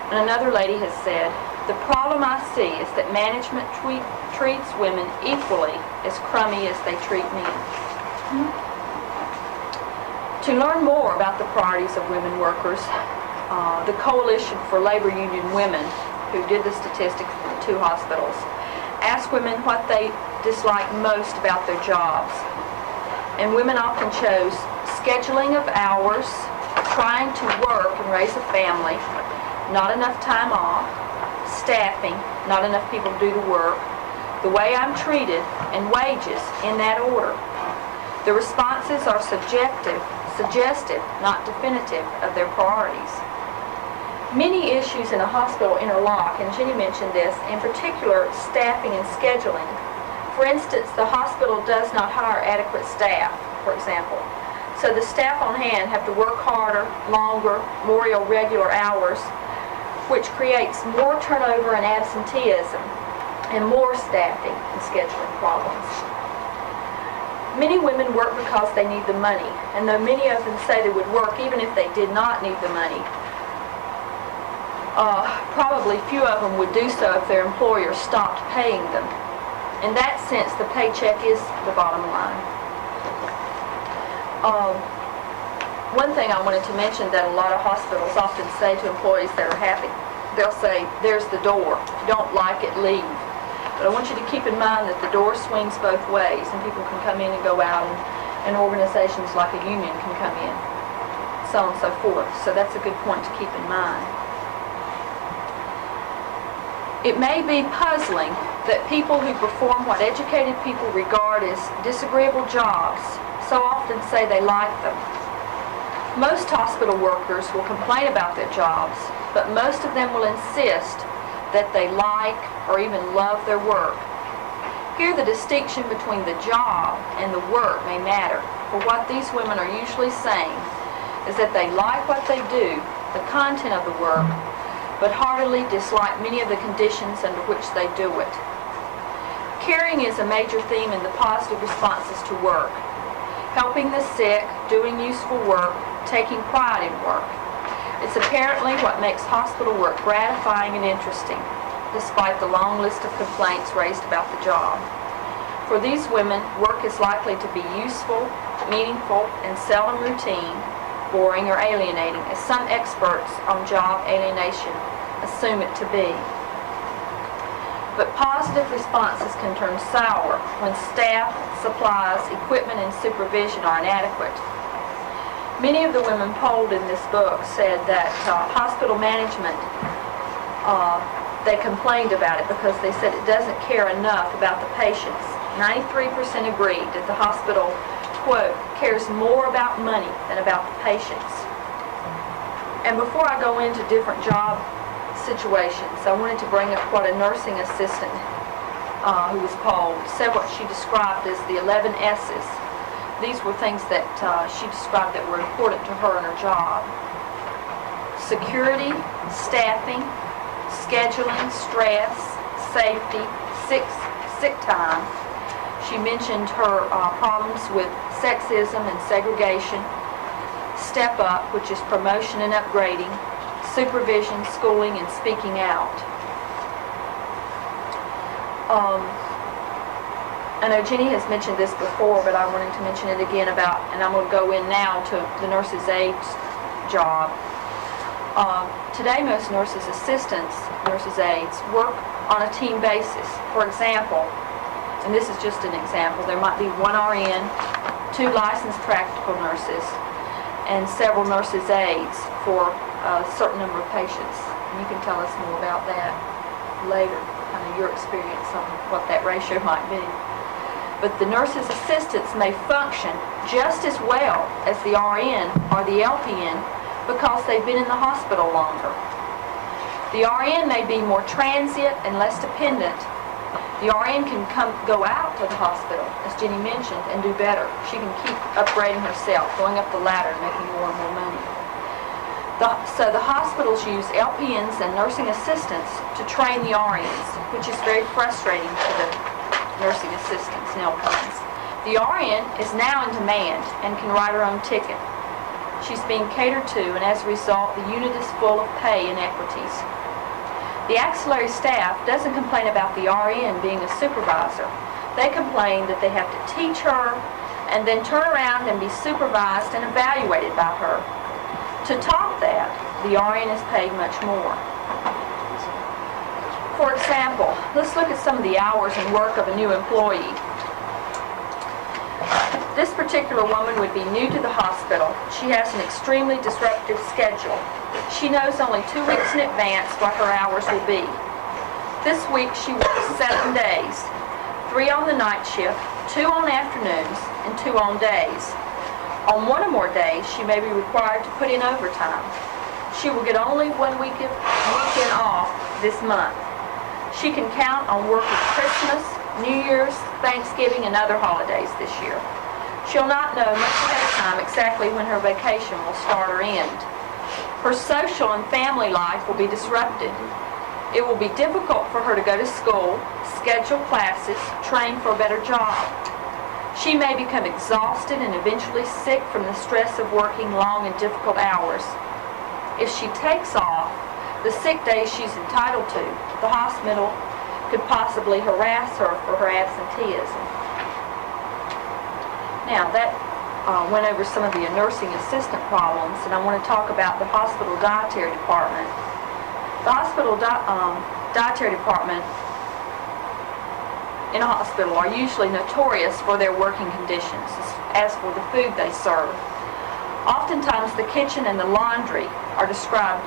And another lady has said, "The problem I see is that management treats women equally as crummy as they treat men." To learn more about the priorities of women workers, the Coalition for Labor Union Women, who did the statistics for the two hospitals, asked women what they disliked most about their jobs. And women often chose scheduling of hours, trying to work and raise a family, not enough time off, staffing, not enough people to do the work, the way I'm treated, and wages in that order. The responses are suggestive, not definitive, of their priorities. Many issues in a hospital interlock, and Jenny mentioned this, in particular staffing and scheduling. For instance, the hospital does not hire adequate staff, for example. So the staff on hand have to work harder, longer, more irregular hours, which creates more turnover and absenteeism and more staffing and scheduling problems. Many women work because they need the money, and though many of them say they would work even if they did not need the money, probably few of them would do so if their employer stopped paying them. In that sense, the paycheck is the bottom line. One thing I wanted to mention that a lot of hospitals often say to employees that are happy, they'll say, "There's the door. If you don't like it, leave." But I want you to keep in mind that the door swings both ways, and people can come in and go out, and organizations like a union can come in, so on and so forth. So that's a good point to keep in mind. It may be puzzling that people who perform what educated people regard as disagreeable jobs so often say they like them. Most hospital workers will complain about their jobs, but most of them will insist that they like or even love their work. Here, the distinction between the job and the work may matter, for what these women are usually saying is that they like what they do, the content of the work, but heartily dislike many of the conditions under which they do it. Caring is a major theme in the positive responses to work. Helping the sick, doing useful work, taking pride in work. It's apparently what makes hospital work gratifying and interesting, despite the long list of complaints raised about the job. For these women, work is likely to be useful, meaningful, and seldom routine, boring, or alienating, as some experts on job alienation assume it to be. But positive responses can turn sour when staff, supplies, equipment, and supervision are inadequate. Many of the women polled in this book said that hospital management, they complained about it because they said it doesn't care enough about the patients. 93% agreed that the hospital quote, cares more about money than about the patients. And before I go into different job situations, I wanted to bring up what a nursing assistant who was polled said, what she described as the 11 S's. These were things that she described that were important to her in her job. Security, staffing, scheduling, stress, safety, sick time. She mentioned her problems with sexism and segregation, Step Up, which is promotion and upgrading, supervision, schooling, and speaking out. I know Jenny has mentioned this before, but I wanted to mention it again about, and I'm going to go in now to the nurse's aide's job. Today, most nurses' assistants, nurses' aides, work on a team basis. For example, and this is just an example, there might be one RN, 2 licensed practical nurses, and several nurses' aides for a certain number of patients. And you can tell us more about that later, kind of your experience on what that ratio might be. But the nurses' assistants may function just as well as the RN or the LPN because they've been in the hospital longer. The RN may be more transient and less dependent. The RN can go out to the hospital, as Jenny mentioned, and do better. She can keep upgrading herself, going up the ladder, making more and more money. So the hospitals use LPNs and nursing assistants to train the RNs, which is very frustrating to the nursing assistants and LPNs. The RN is now in demand and can write her own ticket. She's being catered to, and as a result, the unit is full of pay inequities. The auxiliary staff doesn't complain about the RN being a supervisor. They complain that they have to teach her and then turn around and be supervised and evaluated by her. To top that, the RN is paid much more. For example, let's look at some of the hours and work of a new employee. This particular woman would be new to the hospital. She has an extremely disruptive schedule. She knows only 2 weeks in advance what her hours will be. This week she works 7 days, 3 on the night shift, 2 on afternoons, and 2 on days. On one or more days, she may be required to put in overtime. She will get only 1 weekend off this month. She can count on working Christmas, New Year's, Thanksgiving, and other holidays this year. She'll not know much ahead of time exactly when her vacation will start or end. Her social and family life will be disrupted. It will be difficult for her to go to school, schedule classes, train for a better job. She may become exhausted and eventually sick from the stress of working long and difficult hours. If she takes off the sick days she's entitled to, the hospital could possibly harass her for her absenteeism. Now, that went over some of the nursing assistant problems, and I want to talk about the hospital dietary department. The hospital dietary department in a hospital are usually notorious for their working conditions, as for the food they serve. Oftentimes the kitchen and the laundry are described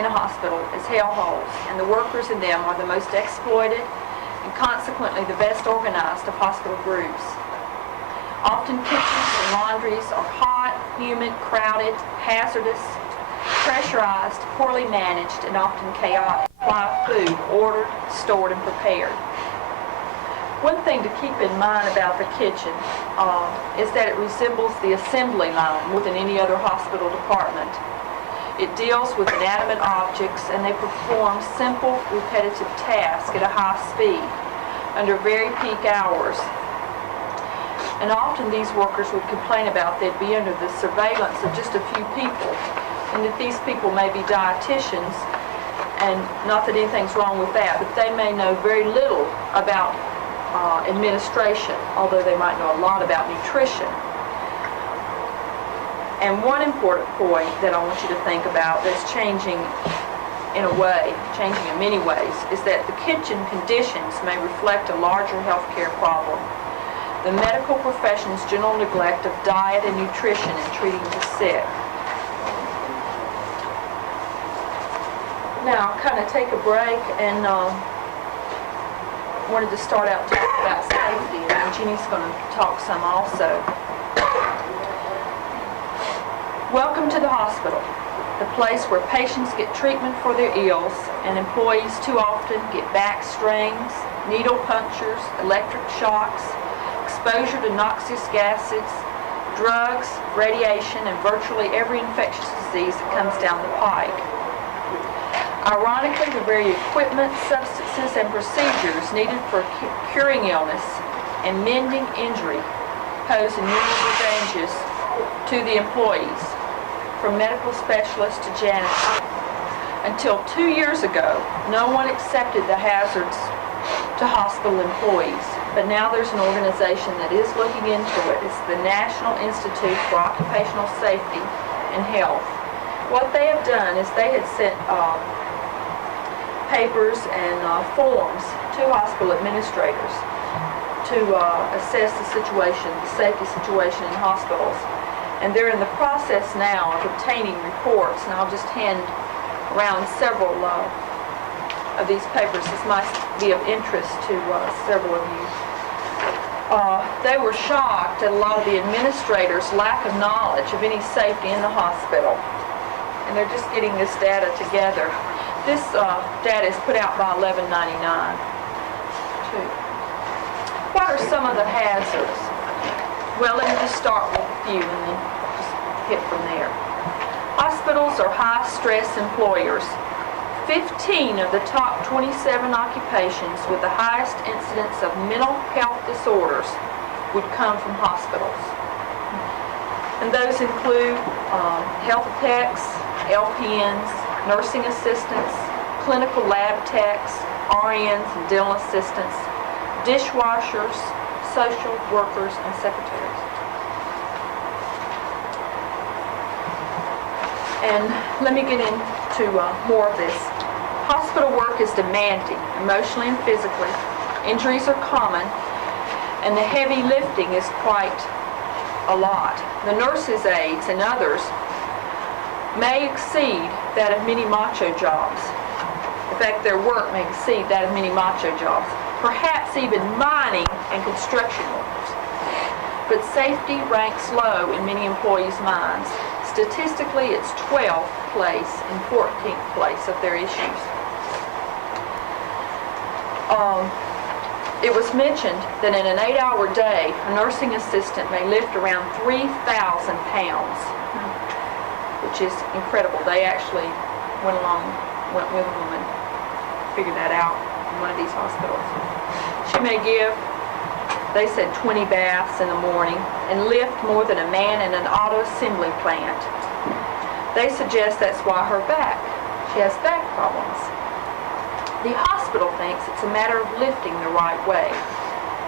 in a hospital as hellholes, and the workers in them are the most exploited and consequently the best organized of hospital groups. Often kitchens and laundries are hot, humid, crowded, hazardous, pressurized, poorly managed, and often chaotic. While food ordered, stored, and prepared. One thing to keep in mind about the kitchen is that it resembles the assembly line more than any other hospital department. It deals with inanimate objects, and they perform simple, repetitive tasks at a high speed under very peak hours. And often these workers would complain about they'd be under the surveillance of just a few people, and that these people may be dietitians, and not that anything's wrong with that, but they may know very little about administration, although they might know a lot about nutrition. And one important point that I want you to think about that's changing in many ways, is that the kitchen conditions may reflect a larger healthcare problem. The medical profession's general neglect of diet and nutrition in treating the sick. Now, I'll kind of take a break and wanted to start out talking about safety, and Jeannie's going to talk some also. Welcome to the hospital, the place where patients get treatment for their ills and employees too often get back strains, needle punctures, electric shocks, exposure to noxious gases, drugs, radiation, and virtually every infectious disease that comes down the pike. Ironically, the very equipment, substances, and procedures needed for curing illness and mending injury pose innumerable dangers to the employees, from medical specialists to janitors. Until 2 years ago, no one accepted the hazards to hospital employees, but now there's an organization that is looking into it. It's the National Institute for Occupational Safety and Health. What they have done is they had sent papers and forms to hospital administrators to assess the situation, the safety situation in hospitals. And they're in the process now of obtaining reports, and I'll just hand around several of these papers. This might be of interest to several of you. They were shocked at a lot of the administrators' lack of knowledge of any safety in the hospital. And they're just getting this data together. This data is put out by 1199. What are some of the hazards? Well, let me just start with a few and then just hit from there. Hospitals are high-stress employers. 15 of the top 27 occupations with the highest incidence of mental health disorders would come from hospitals. And those include health techs, LPNs, nursing assistants, clinical lab techs, RNs and dental assistants, dishwashers, social workers, and secretaries. And let me get into more of this. Hospital work is demanding, emotionally and physically. Injuries are common, and the heavy lifting is quite a lot. The nurses' aides and others may exceed that of many macho jobs. In fact, their work may exceed that of many macho jobs, perhaps even mining and construction workers. But safety ranks low in many employees' minds. Statistically, it's 12th place and 14th place of their issues. It was mentioned that in an 8-hour day, a nursing assistant may lift around 3,000 pounds, which is incredible. They actually went with a woman, figured that out in one of these hospitals. She may give, they said, 20 baths in the morning and lift more than a man in an auto assembly plant. They suggest that's why she has back problems. The hospital thinks it's a matter of lifting the right way.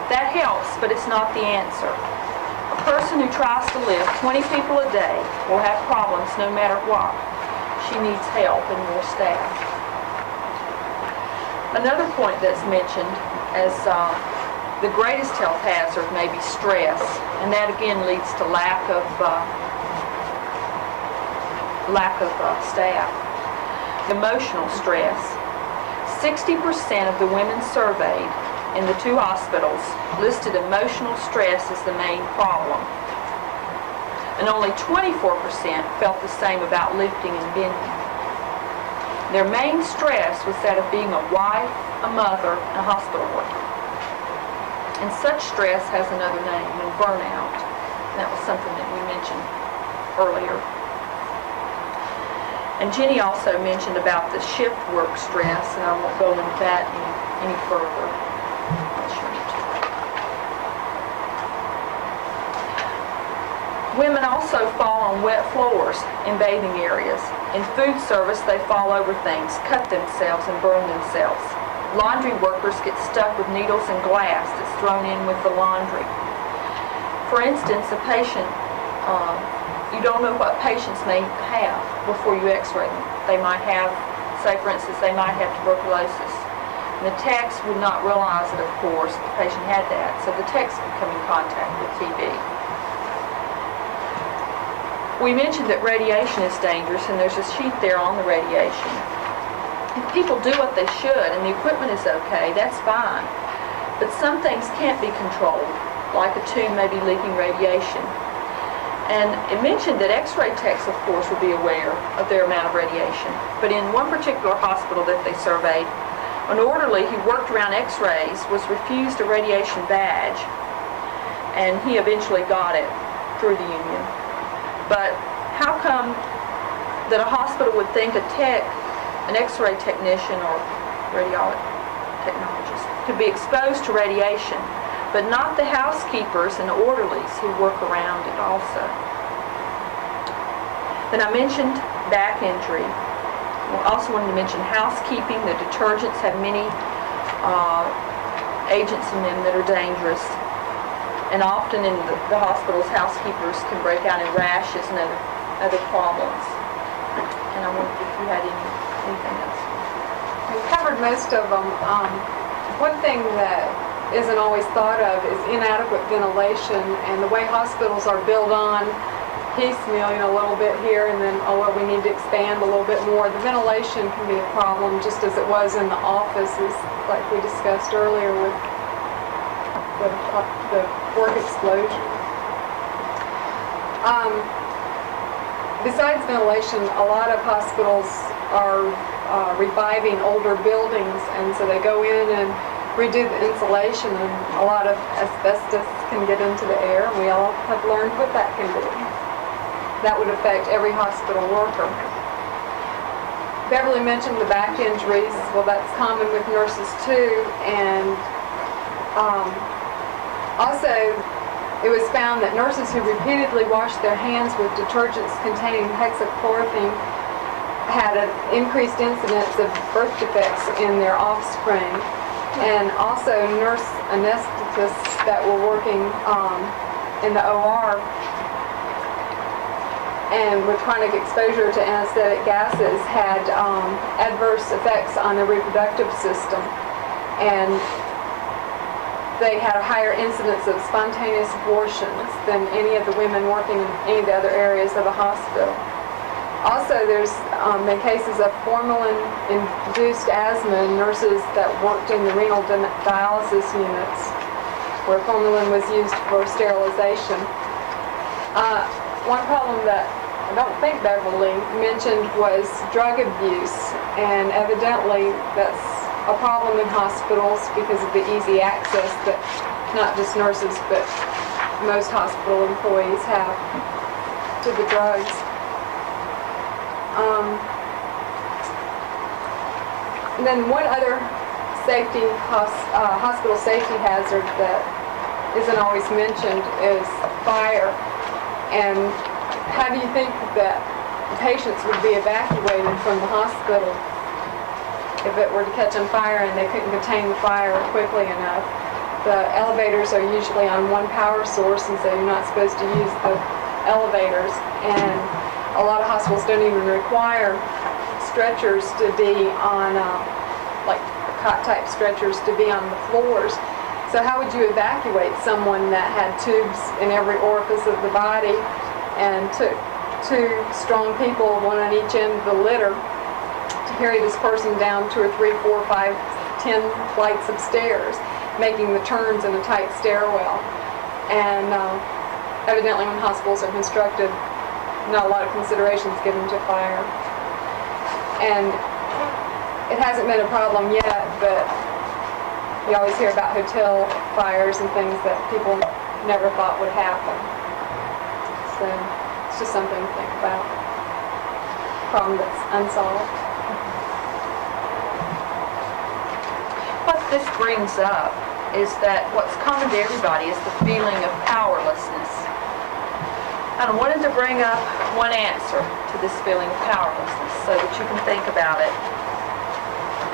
That helps, but it's not the answer. A person who tries to lift 20 people a day will have problems no matter what. She needs help and more staff. Another point that's mentioned as the greatest health hazard may be stress, and that again leads to lack of staff. Emotional stress. 60% of the women surveyed in the 2 hospitals listed emotional stress as the main problem. And only 24% felt the same about lifting and bending. Their main stress was that of being a wife, a mother, and a hospital worker. And such stress has another name, and burnout. And that was something that we mentioned earlier. And Jenny also mentioned about the shift work stress, and I won't go into that any further. Women also fall on wet floors in bathing areas. In food service, they fall over things, cut themselves, and burn themselves. Laundry workers get stuck with needles and glass that's thrown in with the laundry. For instance, a patient, you don't know what patients may have before you x-ray them. They might have, say for instance, they might have tuberculosis. And the techs would not realize it, of course, the patient had that, so the techs could come in contact with TB. We mentioned that radiation is dangerous, and there's a sheet there on the radiation. If people do what they should and the equipment is okay, that's fine. But some things can't be controlled, like a tube may be leaking radiation. And it mentioned that x-ray techs, of course, would be aware of their amount of radiation. But in one particular hospital that they surveyed, an orderly who worked around x-rays was refused a radiation badge, and he eventually got it through the union. But how come that a hospital would think a tech, an x-ray technician or radiology technologist, could be exposed to radiation, but not the housekeepers and orderlies who work around it also? Then I mentioned back injury. I also wanted to mention housekeeping. The detergents have many agents in them that are dangerous. And often in the hospitals, housekeepers can break out in rashes and other problems. And I wondered if you had anything else. We covered most of them. One thing that isn't always thought of is inadequate ventilation, and the way hospitals are built on piecemeal, a little bit here and then, oh, well, we need to expand a little bit more. The ventilation can be a problem, just as it was in the offices, like we discussed earlier with the work explosion. Besides ventilation, a lot of hospitals are reviving older buildings, and so they go in and redo the insulation, and a lot of asbestos can get into the air, and we all have learned what that can do. That would affect every hospital worker. Beverly mentioned the back injuries. Well, that's common with nurses too, and also it was found that nurses who repeatedly washed their hands with detergents containing hexachlorophene had an increased incidence of birth defects in their offspring. And also nurse anesthetists that were working in the OR and with chronic exposure to anesthetic gases had adverse effects on their reproductive system. And they had a higher incidence of spontaneous abortions than any of the women working in any of the other areas of the hospital. Also, there's been cases of formalin-induced asthma in nurses that worked in the renal dialysis units where formalin was used for sterilization. One problem that I don't think Beverly mentioned was drug abuse, and evidently that's a problem in hospitals because of the easy access that not just nurses but most hospital employees have to the drugs. And then one other hospital safety hazard that isn't always mentioned is fire. And how do you think that patients would be evacuated from the hospital if it were to catch on fire and they couldn't contain the fire quickly enough? The elevators are usually on one power source, and so you're not supposed to use the elevators. And a lot of hospitals don't even require stretchers to be on, like cot-type stretchers to be on the floors. So how would you evacuate someone that had tubes in every orifice of the body and took two strong people, one on each end of the litter, to carry this person down 2 or 3, 4, 5, 10 flights of stairs, making the turns in a tight stairwell? And evidently when hospitals are constructed, not a lot of considerations given to fire. And it hasn't been a problem yet, but you always hear about hotel fires and things that people never thought would happen. So it's just something to think about. Problem that's unsolved. What this brings up is that what's common to everybody is the feeling of powerlessness. And I wanted to bring up one answer to this feeling of powerlessness so that you can think about it.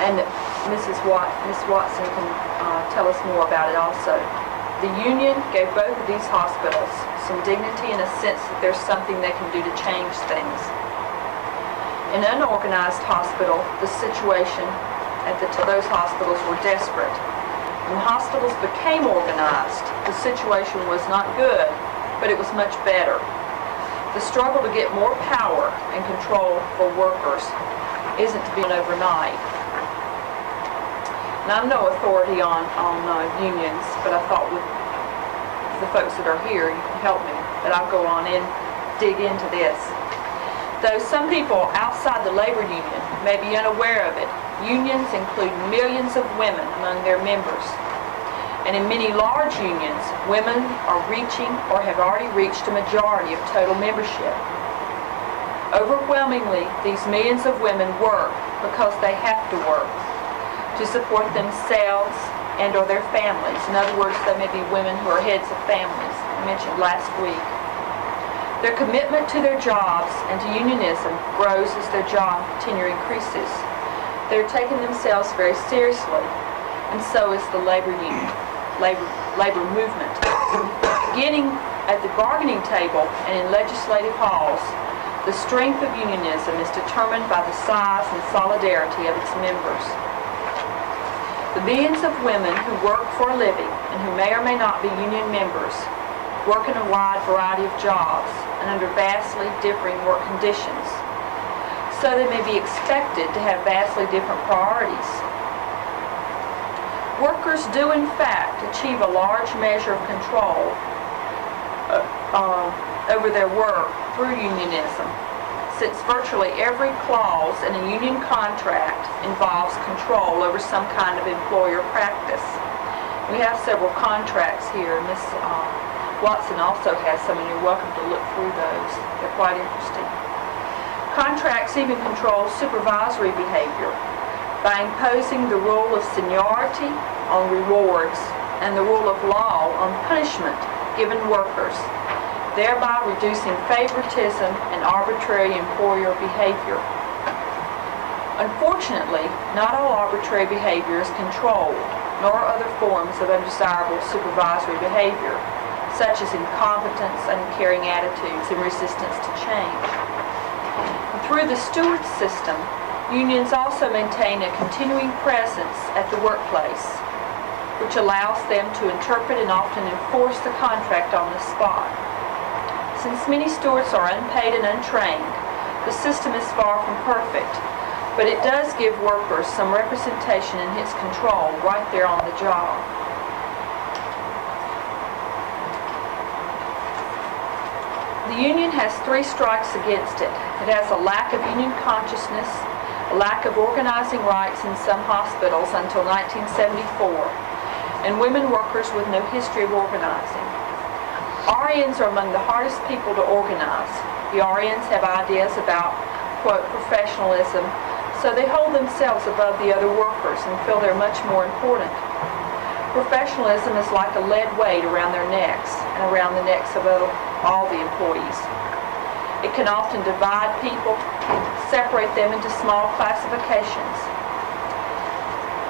And Miss Watson can tell us more about it also. The union gave both of these hospitals some dignity and a sense that there's something they can do to change things. In an unorganized hospital, the situation at those hospitals were desperate. When hospitals became organized, the situation was not good, but it was much better. The struggle to get more power and control for workers isn't to be done overnight. And I'm no authority on unions, but I thought with the folks that are here, you can help me. But I'll go on in dig into this. Though some people outside the labor union may be unaware of it, unions include millions of women among their members. And in many large unions, women are reaching or have already reached a majority of total membership. Overwhelmingly, these millions of women work because they have to work to support themselves and or their families. In other words, they may be women who are heads of families, I mentioned last week. Their commitment to their jobs and to unionism grows as their job tenure increases. They're taking themselves very seriously, and so is the labor movement. Beginning at the bargaining table and in legislative halls, the strength of unionism is determined by the size and solidarity of its members. The millions of women who work for a living and who may or may not be union members work in a wide variety of jobs and under vastly differing work conditions, so they may be expected to have vastly different priorities. Workers do in fact achieve a large measure of control over their work through unionism, since virtually every clause in a union contract involves control over some kind of employer practice. We have several contracts here, and Ms. Watson also has some, and you're welcome to look through those. They're quite interesting. Contracts even control supervisory behavior by imposing the rule of seniority on rewards and the rule of law on punishment given workers, thereby reducing favoritism and arbitrary employer behavior. Unfortunately, not all arbitrary behavior is controlled, nor other forms of undesirable supervisory behavior, such as incompetence, uncaring attitudes, and resistance to change. And through the steward system, unions also maintain a continuing presence at the workplace, which allows them to interpret and often enforce the contract on the spot. Since many stewards are unpaid and untrained, the system is far from perfect, but it does give workers some representation in its control right there on the job. The union has three strikes against it. It has a lack of union consciousness, a lack of organizing rights in some hospitals until 1974, and women workers with no history of organizing. RNs are among the hardest people to organize. The RNs have ideas about, quote, professionalism, so they hold themselves above the other workers and feel they're much more important. Professionalism is like a lead weight around their necks and around the necks of all the employees. It can often divide people, separate them into small classifications.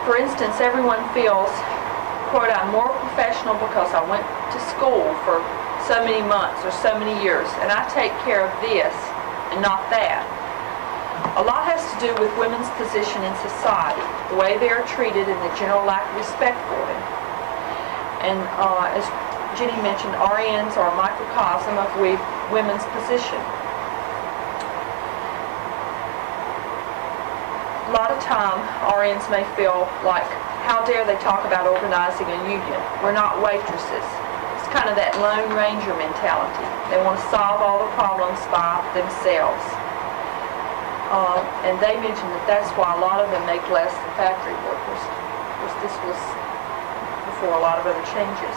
For instance, everyone feels, quote, I'm more professional because I went to school for so many months or so many years, and I take care of this and not that. A lot has to do with women's position in society, the way they are treated, and the general lack of respect for them. And as Jenny mentioned, RNs are a microcosm of women's position. A lot of time, RNs may feel like, how dare they talk about organizing a union? We're not waitresses. It's kind of that Lone Ranger mentality. They want to solve all the problems by themselves. And they mentioned that that's why a lot of them make less than factory workers. Of course, this was before a lot of other changes.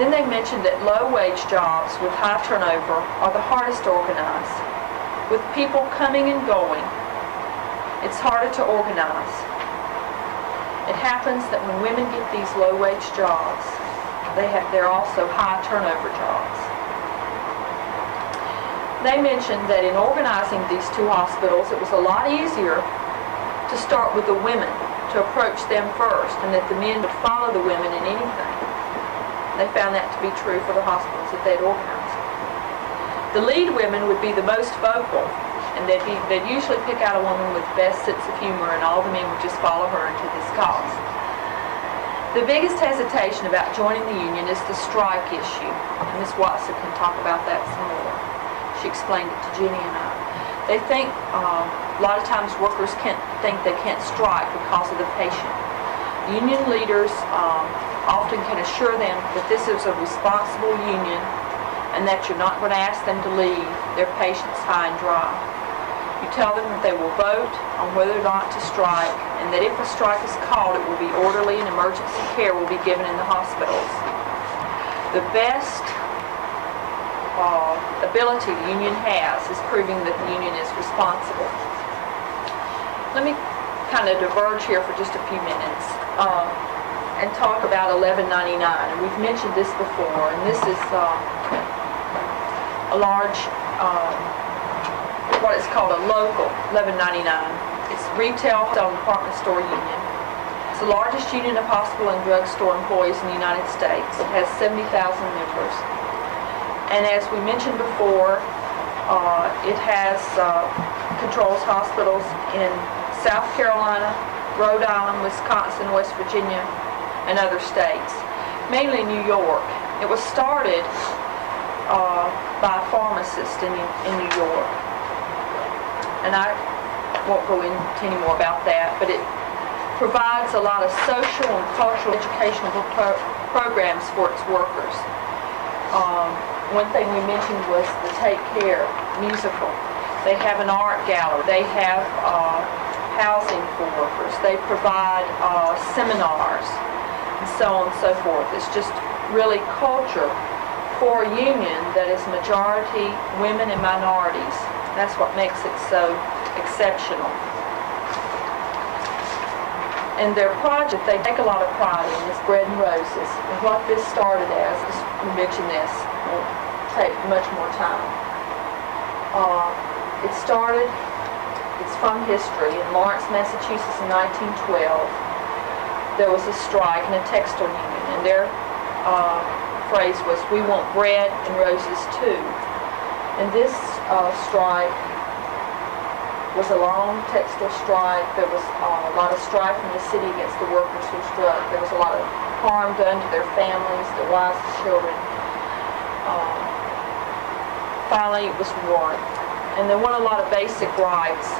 Then they mentioned that low-wage jobs with high turnover are the hardest to organize. With people coming and going, it's harder to organize. It happens that when women get these low-wage jobs, they're also high turnover jobs. They mentioned that in organizing these two hospitals, it was a lot easier to start with the women, to approach them first, and that the men would follow the women in anything. They found that to be true for the hospitals that they'd organized. The lead women would be the most vocal, and they'd usually pick out a woman with the best sense of humor, and all the men would just follow her into this cause. The biggest hesitation about joining the union is the strike issue, and Ms. Watson can talk about that some more. She explained it to Jenny and I. They think a lot of times workers think they can't strike because of the patient. Union leaders often can assure them that this is a responsible union and that you're not going to ask them to leave their patients high and dry. You tell them that they will vote on whether or not to strike, and that if a strike is called, it will be orderly and emergency care will be given in the hospitals. The best ability the union has is proving that the union is responsible. Let me kind of diverge here for just a few minutes and talk about 1199. And we've mentioned this before, and this is a large, what is called a local 1199. It's retail department store union. It's the largest union of hospital and drugstore employees in the United States. It has 70,000 members. And as we mentioned before, it has controls hospitals in South Carolina, Rhode Island, Wisconsin, West Virginia, and other states, mainly New York. It was started by a pharmacist in New York. And I won't go into any more about that, but it provides a lot of social and cultural educational programs for its workers. One thing we mentioned was the Take Care musical. They have an art gallery. They have housing for workers. They provide seminars and so on and so forth. It's just really culture for a union that is majority women and minorities. That's what makes it so exceptional. And their project, they take a lot of pride in, is Bread and Roses. And what this started as, we mentioned this, will take much more time. It started, it's from history, in Lawrence, Massachusetts in 1912. There was a strike in a textile union, and their phrase was, "We want bread and roses too." And this strike was a long textile strike. There was a lot of strife in the city against the workers who struck. There was a lot of harm done to their families, their wives and children. Finally, it was won. And they won a lot of basic rights.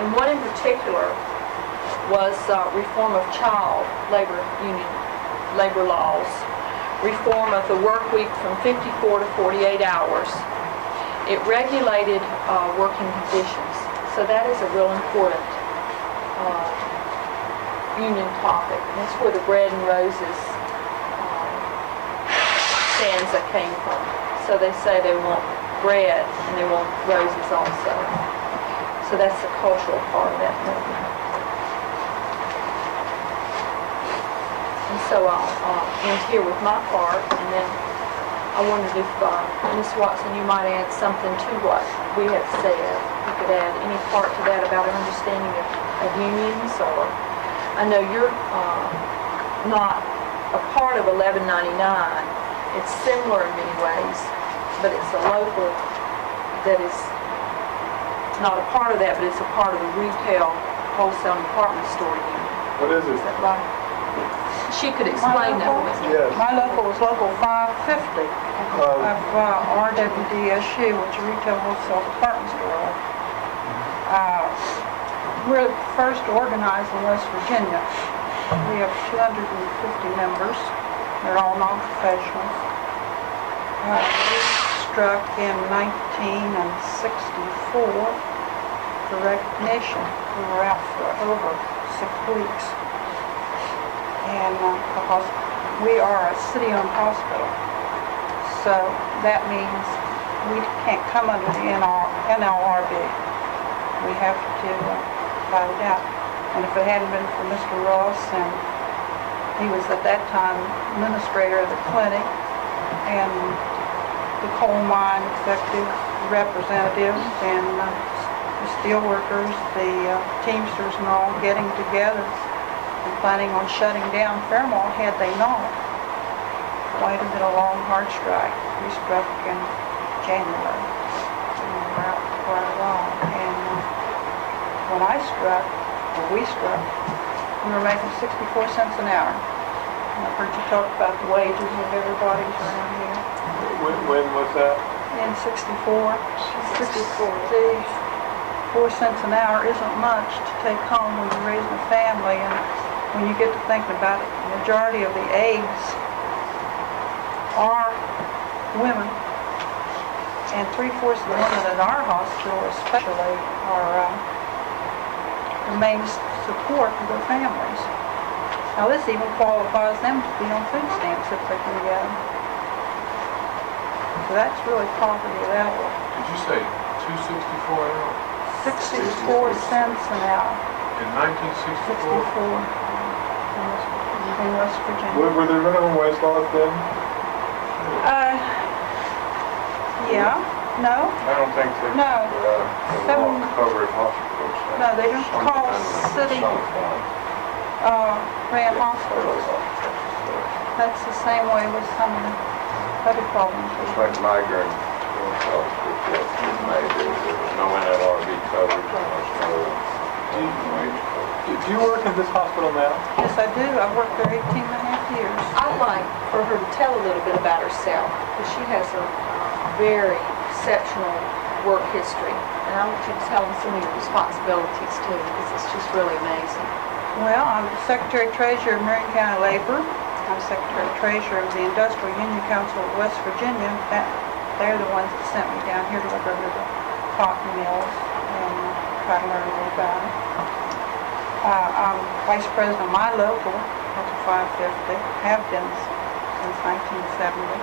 And one in particular was reform of child labor laws, reform of the work week from 54 to 48 hours. It regulated working conditions. So that is a real important union topic. And that's where the Bread and Roses stanza came from. So they say they want bread and they want roses also. So that's the cultural part of that movement. And so I'll end here with my part, and then I wondered if Ms. Watson, you might add something to what we have said. You could add any part to that about our understanding of unions, or I know you're not a part of 1199. It's similar in many ways, but it's a local that is not a part of that, but it's a part of the retail wholesale and department store union. What is it? Is that right? She could explain that. Yes. My local is Local 550 of RWDSU, which is Retail Wholesale Department Store. We're first organized in West Virginia. We have 250 members. They're all non-professionals. We struck in 1964 for recognition. We were out for over 6 weeks. And because we are a city-owned hospital, so that means we can't come under the NLRB. We have to fight it out. And if it hadn't been for Mr. Ross, and he was at that time administrator of the clinic, and the coal mine executive representatives, and the steel workers, the Teamsters and all getting together and planning on shutting down Fairmont had they not. Might have been a long, hard strike. We struck in January. And we were out for quite a while. And when I struck, or we struck, we were making 64 cents an hour. And I've heard you talk about the wages of everybody's around here. When was that? In 64. 4 cents an hour isn't much to take home when you're raising a family, and when you get to thinking about it, the majority of the aides are women. And 3/4 of the women in our hospital especially are the main support of their families. Now this even qualifies them to be on food stamps if they can get them. So that's really poverty level. Did you say 264 an hour? 64 cents an hour. In 1964? 64 in West Virginia. Were there minimum wage laws then? Yeah, no, I don't think that, no, the law covered hospitals. no, they don't call city, Some form. ran hospitals. That's the same way with some of the other problems. Just like migrant health report was made, there was no NLRB coverage, there was no minimum wage coverage. Do you work in this hospital now? Yes, I do. I've worked there 18 and a half years. I'd like for her to tell a little bit about herself, because she has a very exceptional work history. And I want you to tell them some of your responsibilities too, because it's just really amazing. Well, I'm Secretary Treasurer of Marion County Labor. I'm Secretary Treasurer of the Industrial Union Council of West Virginia. They're the ones that sent me down here to look over the cotton mills and try to learn a little about it. I'm Vice President of my local, that's a 550, have been since 1970.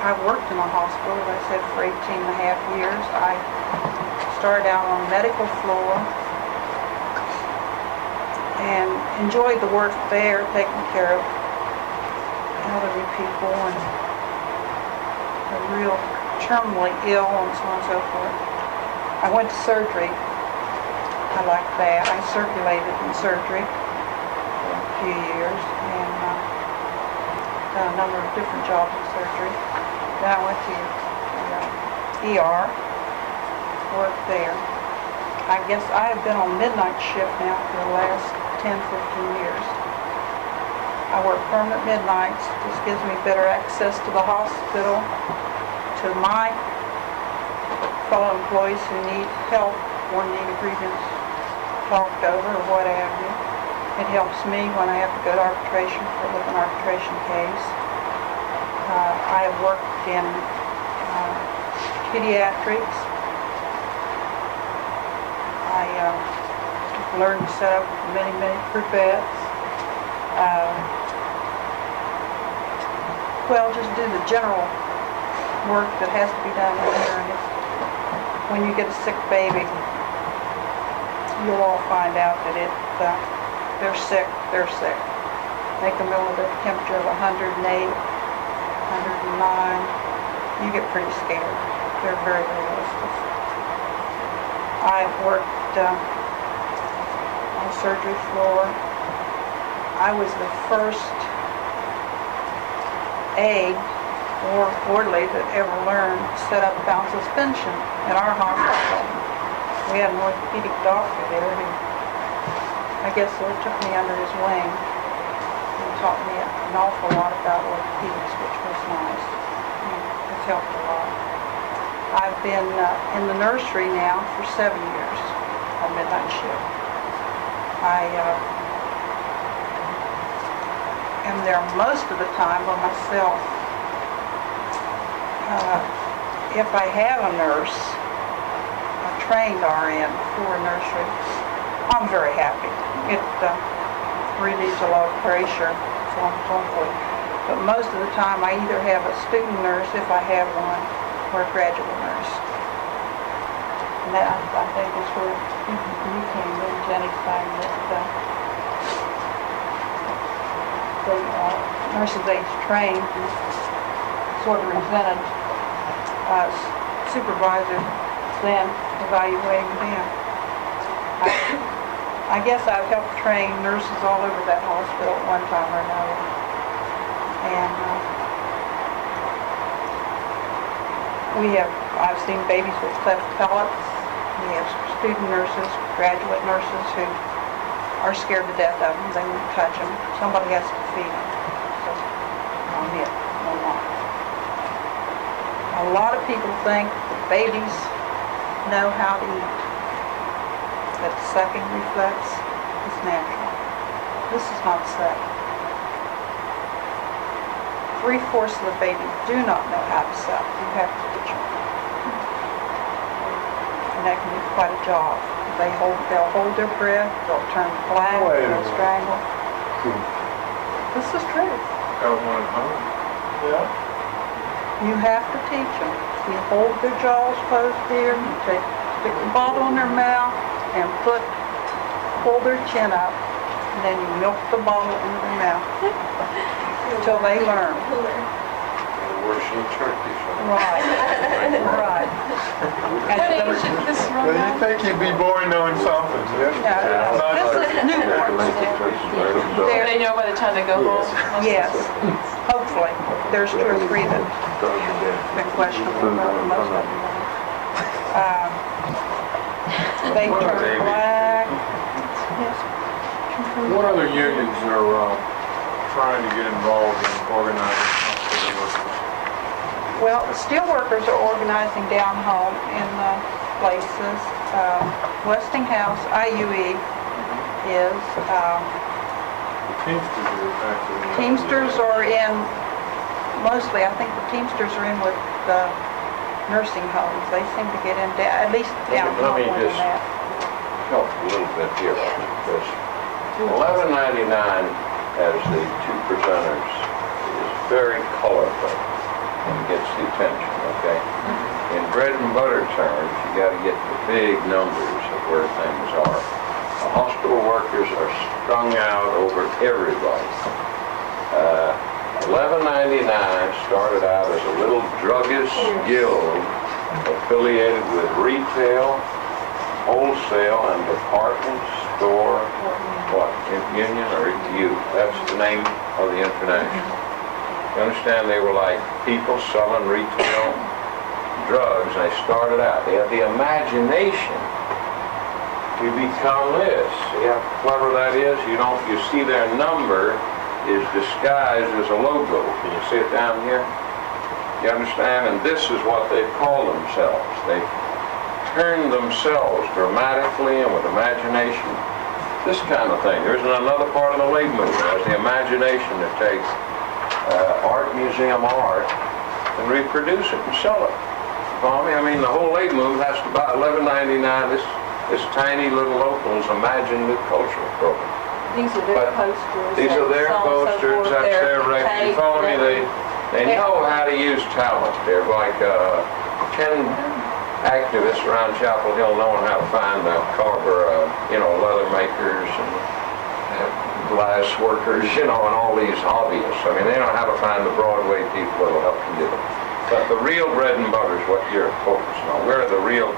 I've worked in a hospital, as I said, for 18 and a half years. I started out on the medical floor and enjoyed the work there, taking care of elderly people and the real terminally ill and so on and so forth. I went to surgery. I liked that. I circulated in surgery for a few years and done a number of different jobs in surgery. Then I went to the ER, worked there. I guess I have been on midnight shift now for the last 10, 15 years. I work permanent midnights. This gives me better access to the hospital, to my fellow employees who need help or need a grievance talked over or what have you. It helps me when I have to go to arbitration for a living arbitration case. I have worked in pediatrics. I learned to set up many groupettes. Well, just do the general work that has to be done in here. And when you get a sick baby, you'll all find out that they're sick. Make them ill with a temperature of 108, 109. You get pretty scared. They're very restless. I've worked on the surgery floor. I was the first aide or orderly that ever learned to set up bound suspension in our hospital. We had an orthopedic doctor there who, I guess, sort of took me under his wing and taught me an awful lot about orthopedics, which was nice. It's helped a lot. I've been in the nursery now for 7 years on midnight shift. I am there most of the time by myself. If I have a nurse, a trained RN for a nursery, I'm very happy. It relieves a lot of pressure, so on and so forth. But most of the time I either have a student nurse, if I have one, or a graduate nurse. And that, I think, is where you came into anything that the nurses age trained sort of resented supervisors then evaluating them. I guess I've helped train nurses all over that hospital at one time or another. And I've seen babies with cleft palates. We have student nurses, graduate nurses who are scared to death of them. They won't touch them. Somebody has to feed them. So I'm it. I'm not. A lot of people think that babies know how to eat, that the sucking reflex is natural. This is not suck. 3/4 of the babies do not know how to suck. You have to teach them. And that can be quite a job. They'll hold their breath, they'll turn black, Wait a they'll minute. strangle. This is true. Got one at home. Yeah. You have to teach them. You hold their jaws closed here, you stick the bottle in their mouth and pull their chin up, and then you milk the bottle into their mouth until they learn. Worse than turkey. Right, right. And those- Well, you think you'd be born knowing something, yeah? No, this is newborns. They're- They know by the time they go home? Yes, hopefully. There's 2 or 3 that have been questionable, but most of them. They turn black. What other unions are trying to get involved in organizing hospital workers? Well, the steelworkers are organizing down home in places. Westinghouse, IUE is. The Teamsters are actually. Teamsters are in, mostly, I think the Teamsters are in with the nursing homes. They seem to get in, at least down Let home me more than just- that. help a little bit here. Because $11.99 as the 2 presenters is very colorful and gets the attention, okay? In bread and butter terms, you got to get the big numbers of where things are. The hospital workers are strung out over everybody. $11.99 started out as a little druggist guild affiliated with retail, wholesale, and department store, what, union or you? That's the name of the international. You understand, they were like people selling retail drugs, and they started out. They had the imagination to become this. See how clever that is? You see their number is disguised as a logo. Can you see it down here? You understand? And this is what they call themselves. They turn themselves dramatically and with imagination. This kind of thing. There isn't another part of the labor movement as the imagination to take art museum art and reproduce it and sell it. Follow me? I mean, the whole labor movement has to buy $11.99. This tiny little local's imaginative cultural program. These are their But posters. These are and their so on and so posters, forth, that's their record. You tape, follow me? They know how to use talent. They're like 10 activists around Chapel Hill knowing how to find carver, leather makers and glass workers, and all these hobbyists. I mean, they know how to find the Broadway people that will help them do it. But the real bread and butter is what you're focusing on. We're the real,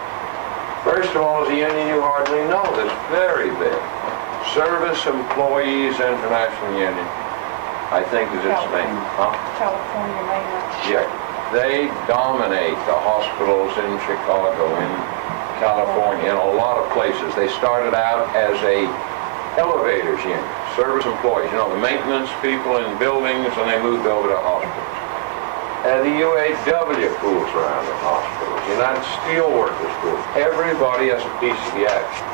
first of all, is a union you hardly know that's very big. Service Employees International Union, I think is its name. Huh? California mainland. Yeah, they dominate the hospitals in Chicago, in California, in a lot of places. They started out as a elevators union, service employees, the maintenance people in buildings, and they moved over to hospitals. The UAW fools around in hospitals, United Steelworkers fools. Everybody has a piece of the action.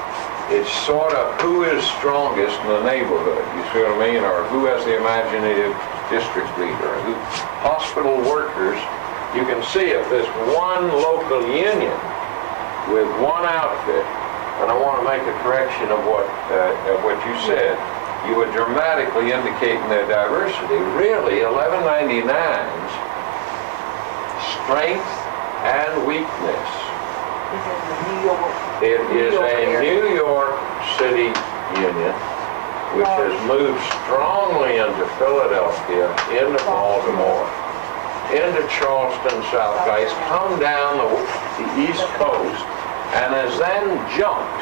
It's sort of who is strongest in the neighborhood, you see what I mean? Or who has the imaginative district leader. Hospital workers, you can see if there's one local union with one outfit, and I want to make a correction of what you said. You were dramatically indicating their diversity. Really, 1199's strength and weakness. It is a New York City union which has moved strongly into Philadelphia, into Baltimore, into Charleston, South Carolina, come down the East Coast, and has then jumped.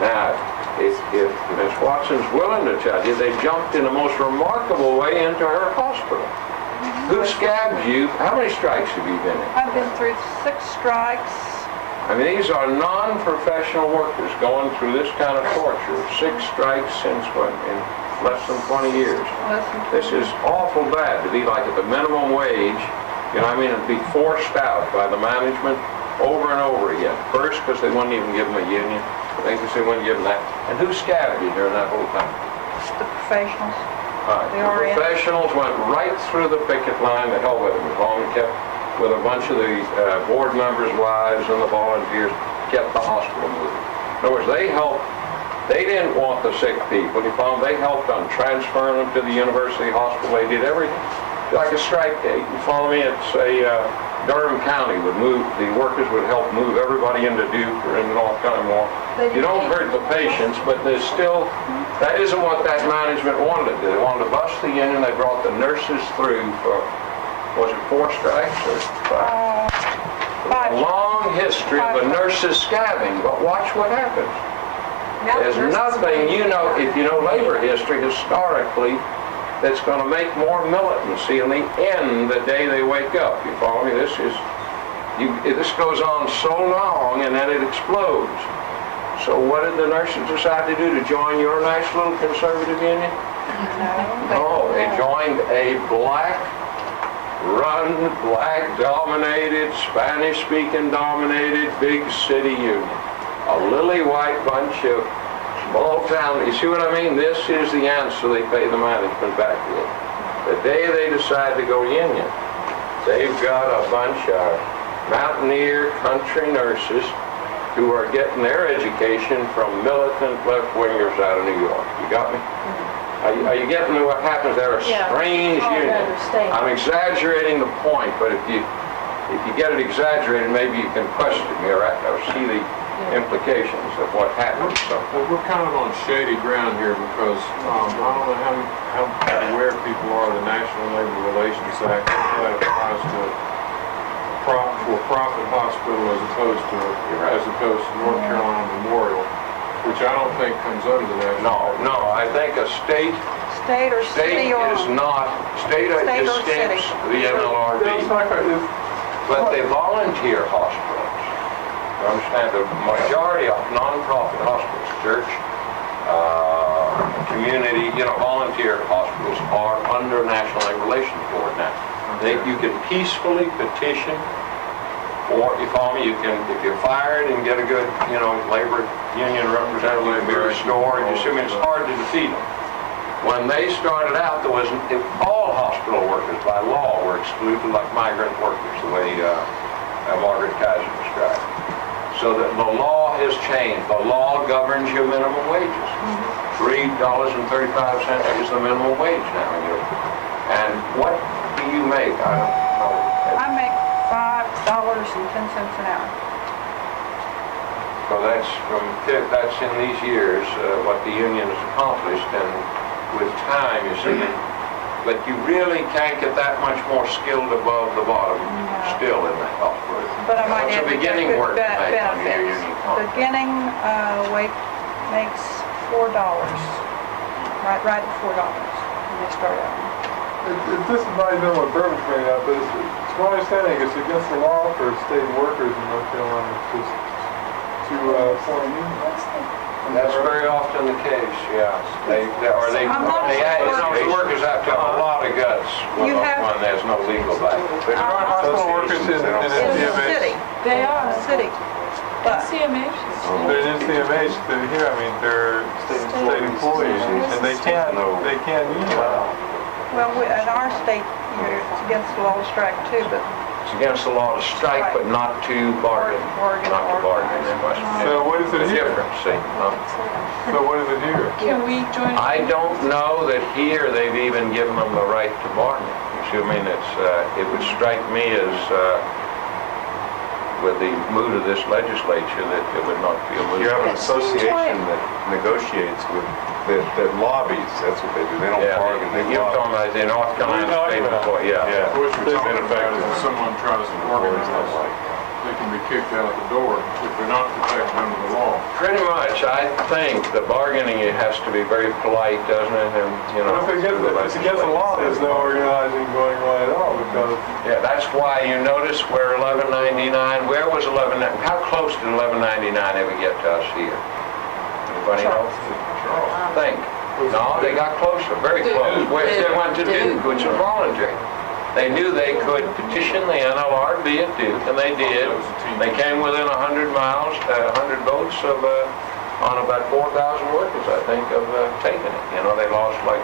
Now, if Ms. Watson's willing to tell you, they jumped in the most remarkable way into her hospital. Who scabbed you? How many strikes have you been in? I've been through 6 strikes. I mean, these are non-professional workers going through this kind of torture. 6 strikes since when? In less than 20 years. This is awful bad to be like at the minimum wage, and be forced out by the management over and over again. First, because they wouldn't even give them a union. Then because they wouldn't give them that. And who scabbed you during that whole time? The professionals. The The RN. professionals went right through the picket line, the hell with it, kept with a bunch of the board members' wives and the volunteers, kept the hospital moving. In other words, they didn't want the sick people, you follow me? They helped on transferring them to the university hospital, they did everything. Like a strike date, you follow me? It's Durham County would move, the workers would help move everybody into Duke or into North Carolina. You don't hurt the patients, but there's still, that isn't what that management wanted to do. They wanted to bust the union, they brought the nurses through for, was it 4 strikes or 5? A long history of the nurses scabbing, but watch what happens. There's nothing, you know, if you know labor history historically, that's going to make more militancy in the end the day they wake up. You follow me? This goes on so long and then it explodes. So what did the nurses decide to do? To join your nice little conservative union? No, they joined a black-run, black-dominated, Spanish-speaking dominated big city union. A lily-white bunch of small town. You see what I mean? This is the answer they pay the management back with. The day they decide to go union, they've got a bunch of mountaineer country nurses who are getting their education from militant left-wingers out of New York. You got me? Are you getting to what happens? They're a strange union. I'm exaggerating the point, but if you get it exaggerated, maybe you can question me or see the implications of what happened. So. Well, we're kind of on shady ground here because I don't know how aware people are of the National Labor Relations Act that applies to for-profit hospital as opposed to North Carolina Memorial, which I don't think comes under the National. No, I think a state or city is not, state or escapes city. the NLRB, but they volunteer hospitals. You understand, the majority of non-profit hospitals, church, community, volunteer hospitals are under National Labor Relations Board now. You can peacefully petition, or if you're fired and get a good, labor union representative, you can be restored. You see, it's hard to defeat them. When they started out, all hospital workers by law were excluded, like migrant workers, the way Margaret Kaiser described. So that the law has changed. The law governs your minimum wages. $3.35 is the minimum wage now in Europe. And what do you make? I don't know. I make $5.10 an hour. So that's in these years what the union has accomplished, and with time, you see. But you really can't get that much more skilled above the bottom still in that hospital. But I might add the beginning work to make on your benefits. union contract. Beginning wage makes $4, right at $4 when they start out. This might know what Bert was bringing up, but it's my understanding it's against the law for state workers in North Carolina to form a union. That's very often the case, yeah. The workers have to have a lot of guts when there's no legal basis. There are hospital workers in In the city. They are. City. But CMH. They're in CMH, they're state employees, and they can't unionize. well, in our state, it's against the law to strike too, but It's against the law to strike, but not to bargain. Not to bargain in West Virginia. So what is it It's here? different, see. So what is it here? Can we join? I don't know that here they've even given them the right to bargain. You see what I mean? It would strike me as, with the mood of this legislature, that it would not be a mood. You have an association that negotiates with, that lobbies, that's what they do, they don't bargain, they You're talking lobby. about the North Carolina State Employee, Yeah. What you're talking Been about effective. is if someone tries to organize, they can be kicked out the door if they're not protected under the law. Pretty much, I think the bargaining, it has to be very polite, doesn't it? And, But if it's against the law, there's no organizing going on at all, because yeah, that's why you notice where 1199, where was 11, how close did 1199 ever get to us here? Anybody know? Think. No, they got closer, very close. Where they went to Duke, which was voluntary. They knew they could petition the NLRB at Duke, and they did. They came within 100 miles, 100 votes of, on about 4,000 workers, I think, of taking it. They lost like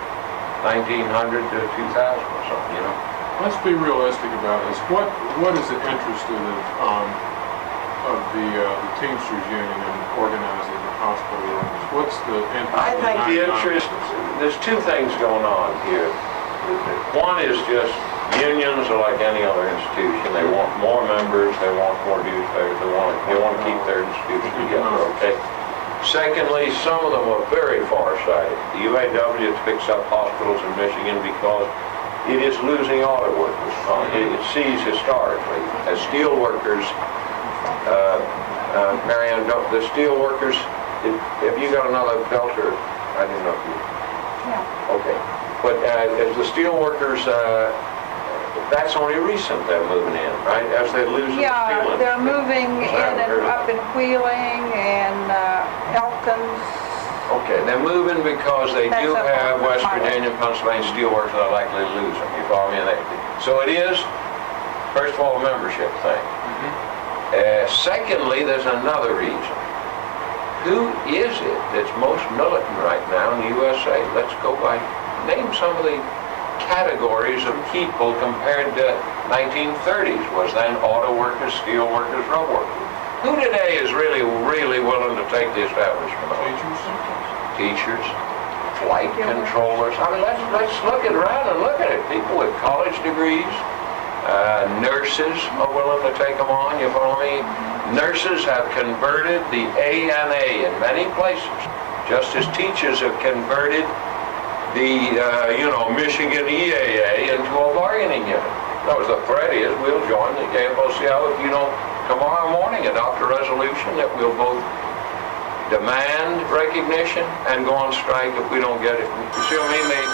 1900 to 2000 or something, you know? Let's be realistic about this. What is the interest of the Teamsters Union in organizing the hospital workers? What's the interest? I think the interest, there's two things going on here. One is just unions are like any other institution. They want more members, they want more dues payers, they want to keep their institution together, okay? Secondly, some of them are very far-sighted. The UAW picks up hospitals in Michigan because it is losing auto workers. It sees historically as steel workers, Marianne, the steel workers, have you got another belter? I didn't know if you... Yeah. Okay. But as the steel workers, that's only recent they're moving in, right? As they're losing the steel industry. Yeah, they're moving in and up in Wheeling and Elkins. Okay, they're moving because they do That's up have on West the highway. Virginia, Pennsylvania steelworkers that are likely to lose them, you follow me? So it is, first of all, a membership thing. Secondly, there's another reason. Who is it that's most militant right now in the USA? Let's go by, name some of the categories of people compared to 1930s. Was then auto workers, steel workers, road workers. Who today is really willing to take the establishment on? Teachers, flight controllers. I mean, let's look around and look at it. People with college degrees, nurses are willing to take them on, you follow me? Nurses have converted the ANA in many places, just as teachers have converted the, Michigan EAA into a bargaining unit. That was the threat is we'll join the AFL-CIO if you don't tomorrow morning adopt a resolution that we'll both demand recognition and go on strike if we don't get it. You see what I mean?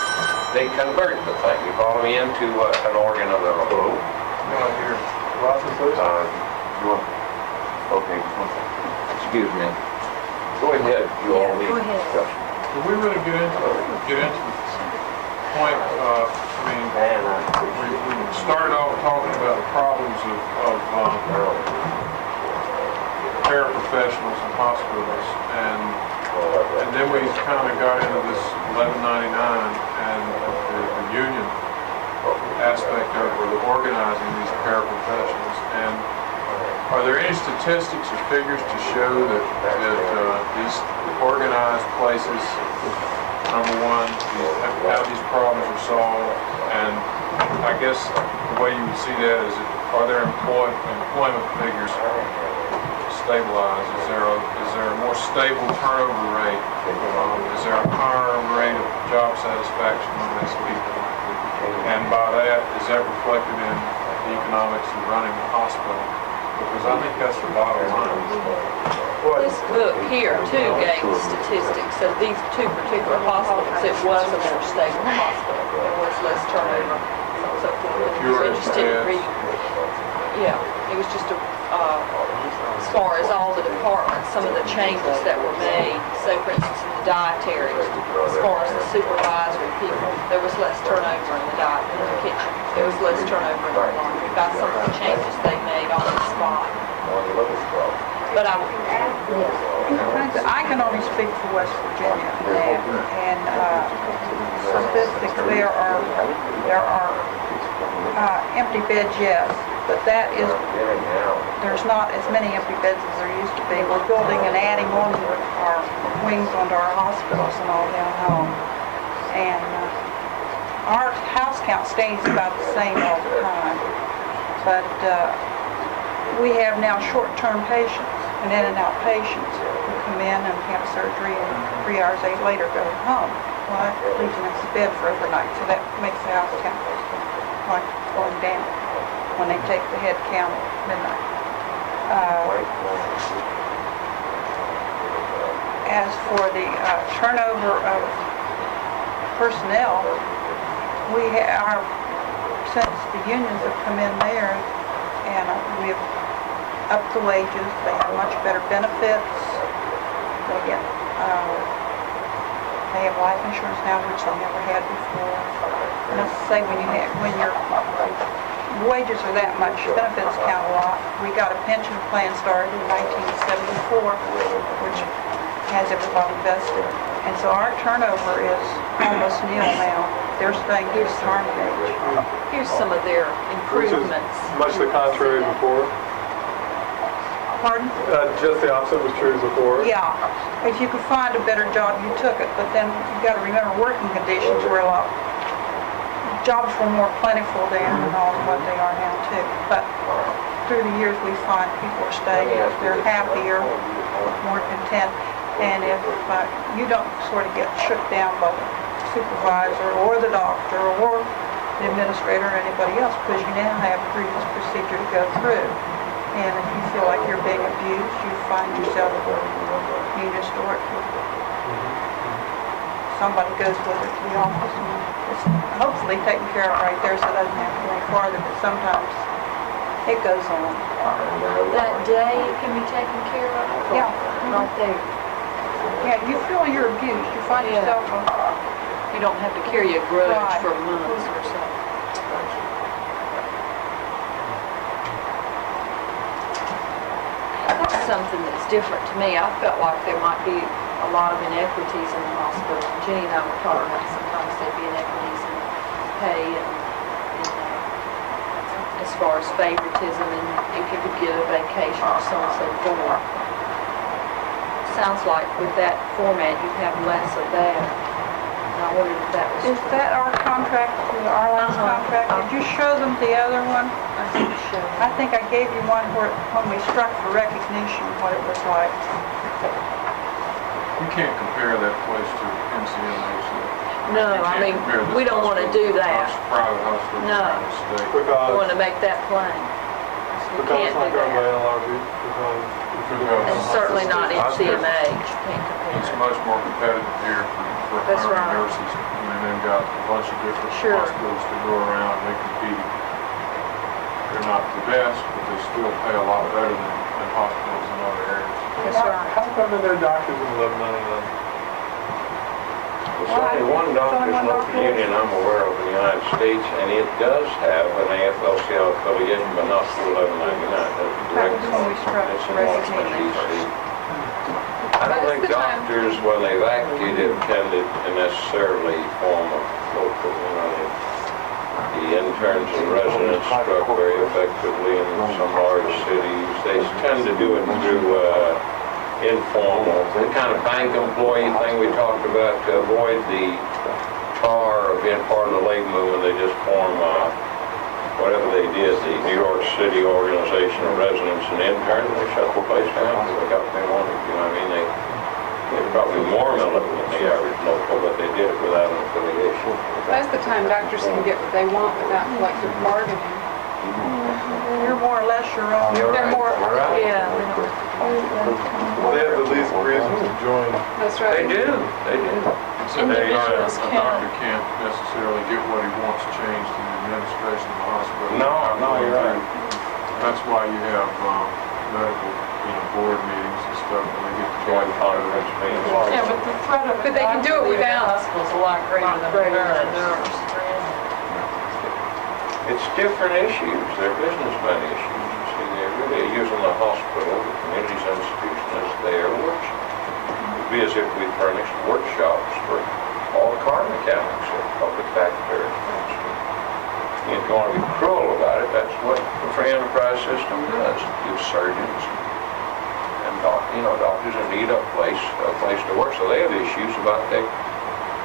They convert the thing, you follow me, into an organ of their own. Not here. Watson, please. Okay. Excuse me. Go ahead, you all need go ahead. discussion. Did we really get into the point, we started off talking about the problems of paraprofessionals in hospitals, and then we kind of got into this 1199 and the union aspect of organizing these paraprofessionals. And are there any statistics or figures to show that these organized places, number one, how these problems are solved? And I guess the way you would see that is, are there employment figures stabilized? Is there a more stable turnover rate? Is there a higher rate of job satisfaction among these people? And by that, is that reflected in the economics of running the hospital? Because I think that's the bottom line. This book here too gave statistics of these two particular hospitals. It was a more stable hospital. There was less turnover. So if you're interested in reading, yeah, it was just as far as all the departments, some of the changes that were made. Say, for instance, in the dietary, as far as the supervisory people, there was less turnover in the kitchen. There was less turnover in the laundry. About some of the changes they made on the spot. But I can only speak for West Virginia, and statistics there are empty beds, yes, but there's not as many empty beds as there used to be. We're building and adding on to our wings onto our hospitals and all down home, and our house count stays about the same all the time, but we have now short-term patients and in-and-out patients who come in and have surgery and 3 hours later go home. Well, that leaves an extra bed for overnight, so that makes the house count like going down when they take the head count at midnight. As for the turnover of personnel, since the unions have come in there, and we've upped the wages, they have much better benefits, they have life insurance now, which they never had before. And as I say, when your wages are that much, benefits count a lot. We got a pension plan started in 1974, which has everybody vested. And so our turnover is almost nil now. They're staying at retirement age. Here's some of their Which is improvements. much the contrary before. Pardon? Just the opposite was true before. Yeah, if you could find a better job, you took it, but then you gotta remember, working conditions were a lot, jobs were more plentiful then than all what they are now too. But through the years, we find people are staying, they're happier, more content. And if you don't sort of get shook down by the supervisor or the doctor or the administrator or anybody else, because you now have a grievance procedure to go through. And if you feel like you're being abused, you find yourself needing to store it. Somebody goes with it to the office and it's hopefully taken care of right there so it doesn't have to go any farther, but sometimes it goes on. That day it can be taken care of? Yeah. Right there. Yeah, you feel you're abused, you find Yeah. yourself, You don't have to carry a grudge Right. for months or so. That's something that's different to me. I felt like there might be a lot of inequities in the hospital. Jenny and I were talking about sometimes there'd be inequities in pay and as far as favoritism and if you could get a vacation or so on and so forth. Sounds like with that format you have less of that. And I wondered if that was is that our contract, our last contract? Did you show them the other one? I think so. I think I gave you one where, when we struck for recognition, what it was like. You can't compare that place to NCMH. No, I mean, we don't want to do that. Private hospital in No. the United States. We want Because to make that plain. We it's can't not do governed by that. NLRB, because And certainly not NCMH. Can't It's compare. much more competitive here for That's hiring right. nurses. I mean, they've got a bunch of different Sure. hospitals to go around, and they compete. They're not the best, but they still pay a lot better than hospitals in other areas. That's right. how come there are doctors in 1199? There's only one doctor's local union I'm aware of in the United States, and it does have an AFL-CIO affiliation, but not through 1199. That was when we struck It's for in Washington, recognition. D.C. I don't think doctors, when they've acted, have tended to necessarily form a local, the interns and residents struck very effectively in some large cities. They tend to do it through informal, the kind of bank employee thing we talked about to avoid the tar of being part of the labor movement. They just form whatever they did, the New York City organization of residents and interns. They shut the place down because they got what they wanted. You know what I mean? They're probably more militant than the average local, but they did it without an affiliation. Most of the time, doctors can get what they want without collective bargaining. You're more or less your own. You're They're right, more- you're right. Yeah. They have the least reason to join. That's They right. do, they do. So a Individuals doctor can't necessarily get what he wants changed in the administration of the hospital. No, you're right. That's why you have medical, board meetings and stuff, and they get to Joint join conference meetings. Yeah, but the threat of it. But they can do it without. Hospital's a lot greater than a nurse. It's different issues, they're businessmen issues. You see, they're really using the hospital, the community's institution as their workshop. It'd be as if we furnished workshops for all car mechanics or public factory. If you want to be cruel about it, that's what the free enterprise system does. It gives surgeons and doctors in need of a place to work. So they have issues about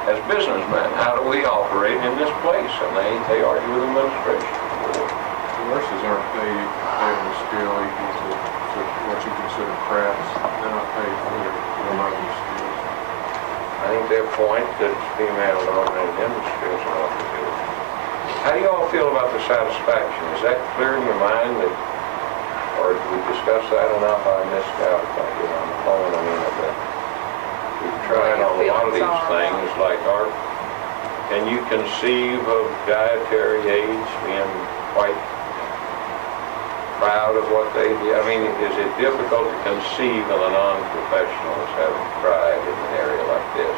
as businessmen, how do we operate in this place? And they argue with administration. The nurses aren't paid on a scale equal to what you consider crafts. They're not paid for their level of skills. I think their point that it's female-dominated industry is what to do. How do you all feel about the satisfaction? Is that clear in your mind that, or did we discuss that enough? I missed out if I did on the phone. I mean, we've tried on a lot of these things like can you conceive of dietary aids being quite proud of what they do? I mean, is it difficult to conceive of the non-professionals having pride in an area like this?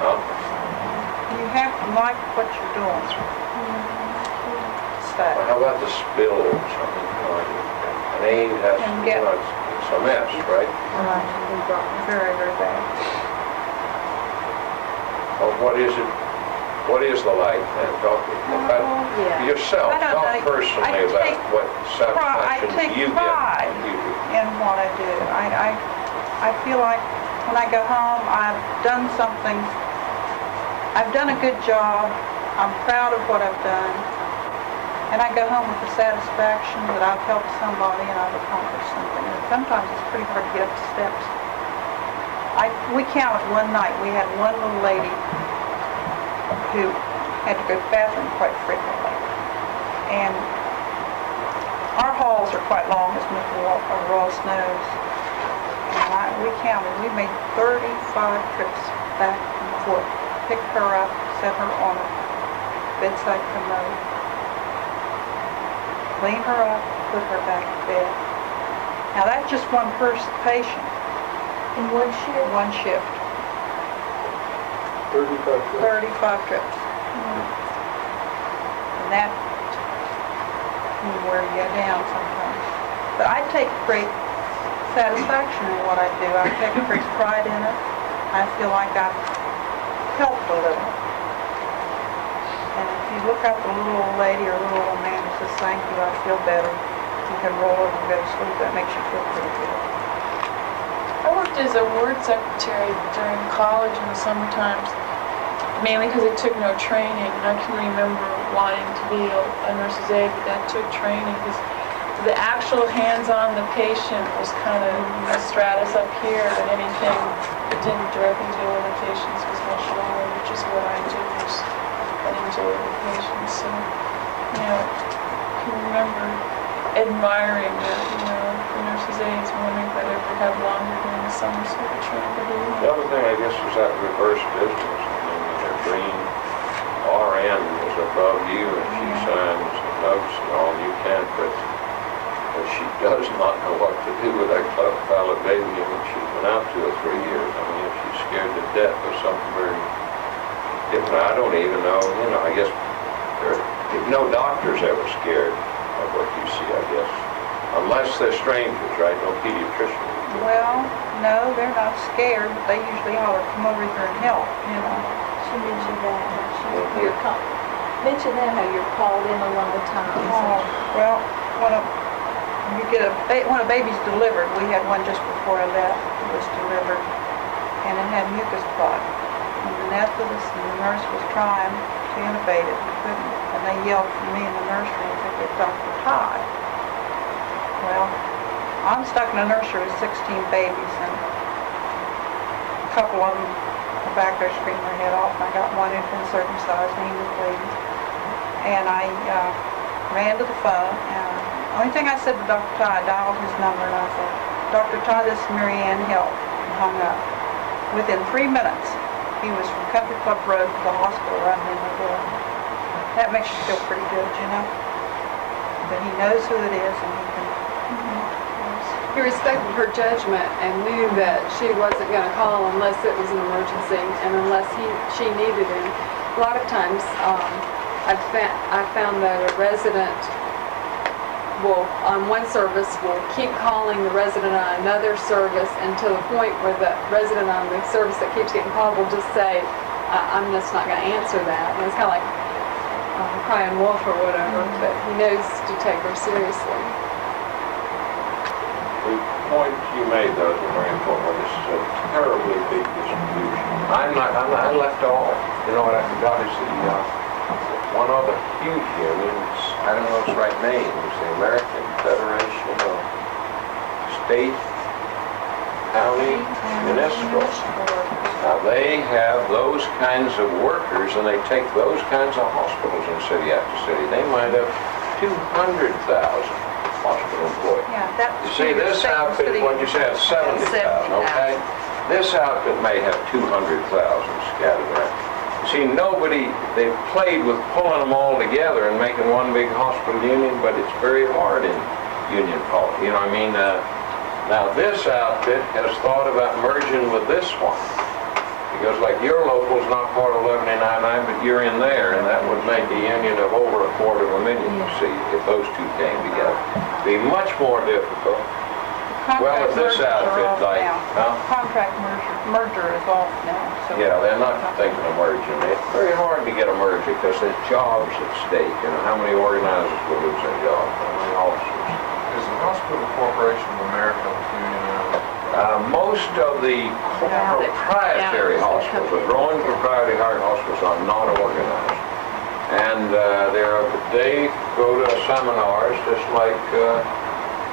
No? You have to like what you're doing. Well, how about the spills? I mean, an aid has, And get- it's a mess, right? Very, very bad. what is it? What is the life then? Talk about Yeah. yourself, I don't talk know. personally I about take what I satisfaction take you get pride when you do. in what I do. I feel like when I go home, I've done something. I've done a good job. I'm proud of what I've done. And I go home with the satisfaction that I've helped somebody and I've accomplished something. And sometimes it's pretty hard to get up the steps. We counted one night. We had one little lady who had to go to the bathroom quite frequently. And our halls are quite long, as Mr. Ross knows. And we counted. We made 35 trips back and forth. Picked her up, set her on a bedside commode, clean her up, put her back to bed. Now that's just one patient. In one shift? One shift. 35 trips. And that can wear you down sometimes. But I take great satisfaction in what I do. I take great pride in it. I feel like I've helped a little. And if you look at the little old lady or little old man who says, thank you, I feel better. You can roll over and go to sleep. That makes you feel pretty good. I worked as a ward secretary during college in the summer times, mainly because it took no training. And I can remember wanting to be a nurse's aide, but that took training because the actual hands-on the patient was kind of a stratus up here, and anything that didn't directly deal with the patients was much lower, which is what I do, is I enjoy the patients. So, you know, I can remember admiring the nurses' aides, wondering if I'd ever have longer during the summer sort of training to do The that. other thing, I guess, was that reverse business. I mean, their green RN was above you, and she signs the notes and all, you can't, but she does not know what to do with that cleft-palate baby, and she's been out 2 or 3 years. I mean, if she's scared to death of something very different, I don't even know, I guess, no doctor's ever scared of what you see, I guess. Unless they're strangers, right? No pediatrician. Well, no, they're not scared, but they usually holler, come over here and help, She mentioned that, mentioned that how you're called in a lot of times. Well, when a baby's delivered, we had one just before I left, it was delivered, and it had mucus clot. And the anesthetist and the nurse was trying to intubate it, and couldn't, and they yelled for me in the nursery and said, get Dr. Todd. Well, I'm stuck in a nursery with 16 babies, and a couple of them are back there screaming their head off, and I got one who'd been circumcised, and he was bleeding. And I ran to the phone, and the only thing I said to Dr. Todd, I dialed his number, and I said, Dr. Todd, this is Mary Ann, help, and hung up. Within 3 minutes, he was from Country Club Road to the hospital running in the door. That makes you feel pretty good, But he knows who it is, and he can... He respected her judgment and knew that she wasn't going to call unless it was an emergency and unless she needed him. A lot of times, I found that a resident will, on one service, will keep calling the resident on another service, and to the point where the resident on the service that keeps getting called will just say, I'm just not going to answer that. And it's kind of like crying wolf or whatever, but he knows to take her seriously. The point you made, though, is very important. This is a terribly big distribution. I left all. What I forgot is one other huge union, I don't know its right name, it's the American Federation of State, County, Municipal. Now, they have those kinds of workers, and they take those kinds of hospitals in city after city. They might have 200,000 hospital employees. Yeah, that's You see, this outfit, what you said, 70,000, okay? This outfit may have 200,000 scattered around. You see, they've played with pulling them all together and making one big hospital union, but it's very hard in union politics, you know what I mean? Now, this outfit has thought about merging with this one. Because like your local's not part of 1199, but you're in there, and that would make a union of over 250,000, you see, if those two came together. It'd be much more difficult. The Well, if this mergers are outfit, off like, now. huh? Contract merger is off now, so. Yeah, they're not thinking of merging. It's very hard to get a merger because there's jobs at stake. You know, how many organizers will lose their jobs? How many officers? Is the Hospital Corporation of America unionized? Most of the proprietary hospitals, the growing proprietary hospitals are not organized. And they go to seminars just like,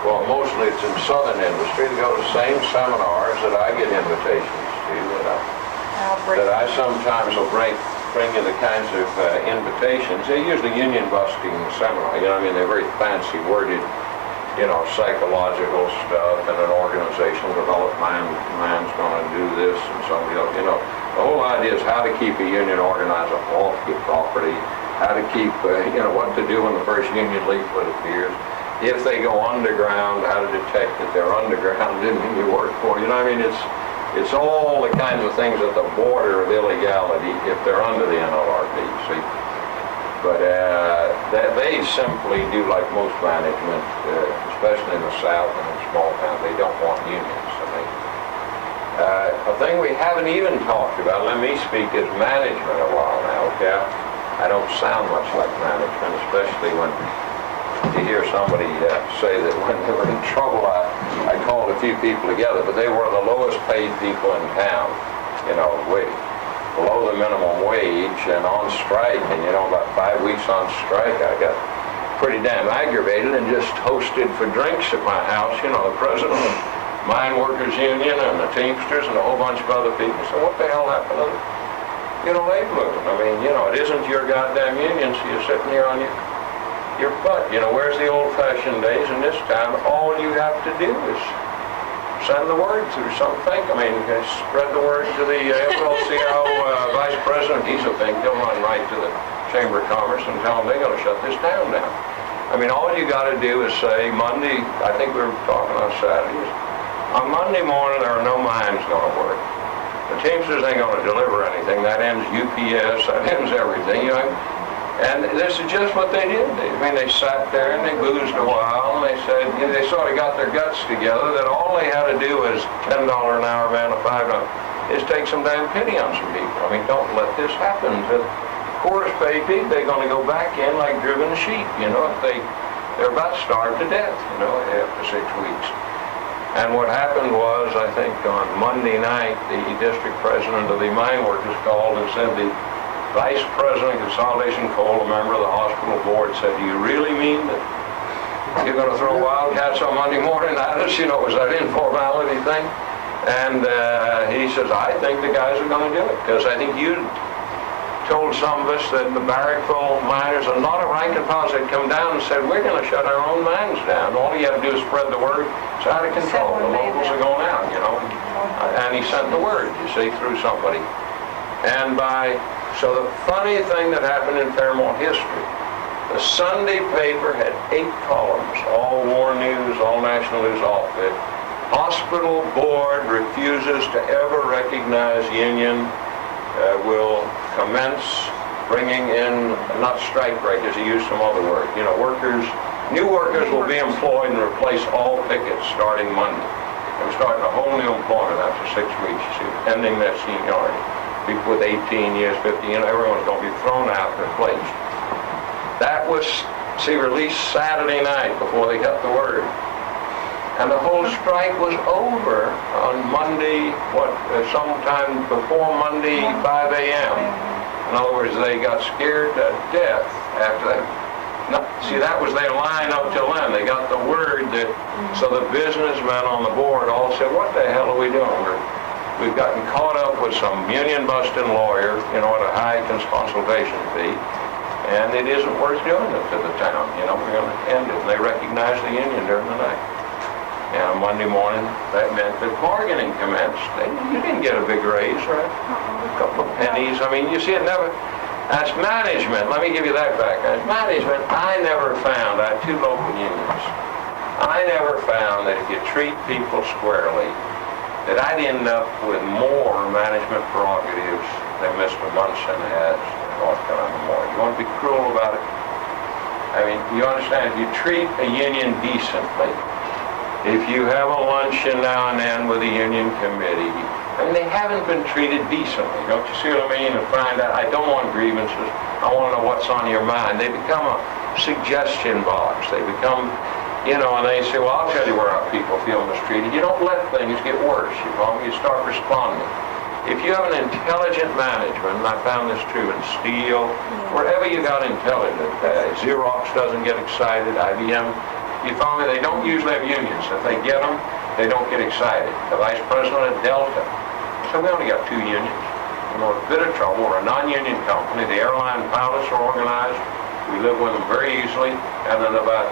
well, mostly it's in southern industry. They go to the same seminars that I get invitations to, that I sometimes will bring you the kinds of invitations. They're usually union busting seminars. You know, I mean, they're very fancy worded, you know, psychological stuff, and an organizational development man's going to do this, and somebody else, you know. The whole idea is how to keep a union organizer off your property, how to keep, you know, what to do when the first union leaflet appears. If they go underground, how to detect that they're underground, didn't mean you work for. You know, I mean, it's all the kinds of things at the border of illegality if they're under the NLRB, see. But they simply do like most management, especially in the South and in small towns, they don't want unions. I mean, a thing we haven't even talked about, let me speak as management a while now, okay? I don't sound much like management, especially when you hear somebody say that when they were in trouble, I called a few people together, but they were the lowest paid people in town, you know, below the minimum wage and on strike. And, you know, about 5 weeks on strike, I got pretty damn aggravated and just hosted for drinks at my house, you know, the president of the Mine Workers Union and the Teamsters and a whole bunch of other people. So what the hell happened to them? You know, labor movement. I mean, you know, it isn't your goddamn union, so you're sitting here on your butt. You know, where's the old-fashioned days? In this town, all you have to do is send the word through something. I mean, spread the word to the FLCO vice president. He's a thing. He'll run right to the Chamber of Commerce and tell them they're going to shut this town down. I mean, all you got to do is say Monday, I think we were talking on Saturdays, on Monday morning there are no mines going to work. The Teamsters ain't going to deliver anything. That ends UPS, that ends everything, you know. And this is just what they did. They sat there and they boozed a while, and they said, you know, they sort of got their guts together that all they had to do was $10 an hour man or $5 is take some damn pity on some people. I mean, don't let this happen to poorest paid people. They're going to go back in like driven sheep, you know. They're about starved to death, you know, after 6 weeks. And what happened was, I think on Monday night, the district president of the mine workers called and said the vice president of Consolidation Coal, a member of the hospital board, said, do you really mean that you're going to throw wildcats on Monday morning at us? You know, was that informality thing? And he says, I think the guys are going to do it, because I think you told some of us that the Barrackville miners, a lot of rank and files had come down and said, we're going to shut our own mines down. All you have to do is spread the word. It's out of control. The locals are going out, you know. And he sent the word, you see, through somebody. And so the funny thing that happened in Fairmont history, the Sunday paper had 8 columns, all war news, all national news, all fit. Hospital board refuses to ever recognize union, will commence bringing in, not strike breakers, he used some other word, you know, new workers will be employed and replace all pickets starting Monday. They're starting a whole new employment after 6 weeks, you see, ending their seniority. People with 18 years, 50, you know, everyone's going to be thrown out and replaced. That was, released Saturday night before they got the word. And the whole strike was over on Monday, sometime before Monday, 5 a.m. In other words, they got scared to death after that. That was their line up till then. They got the word that, so the businessmen on the board all said, what the hell are we doing? We've gotten caught up with some union-busting lawyer, you know, at a high consultation fee, and it isn't worth doing it to the town. You know, we're going to end it. And they recognized the union during the night. And on Monday morning, that meant that bargaining commenced. You didn't get a big raise, right? A couple of pennies. I mean, you see, it never, that's management. Let me give you that back. As management, I never found, I had 2 local unions. I never found that if you treat people squarely, that I'd end up with more management prerogatives than Mr. Munson has in North Carolina more. You want to be cruel about it? I mean, you understand, if you treat a union decently, if you have a luncheon now and then with a union committee, I mean, they haven't been treated decently, don't you see what I mean? And find out, I don't want grievances, I want to know what's on your mind. They become a suggestion box. They become, and they say, well, I'll tell you where our people feel mistreated. You don't let things get worse, you start responding. If you have an intelligent management, and I found this true in steel, wherever you got intelligent, Xerox doesn't get excited, IBM, you follow me? They don't usually have unions. If they get them, they don't get excited. The vice president at Delta, so we only got 2 unions. We're in a bit of trouble. We're a non-union company. The airline pilots are organized. We live with them very easily. And in about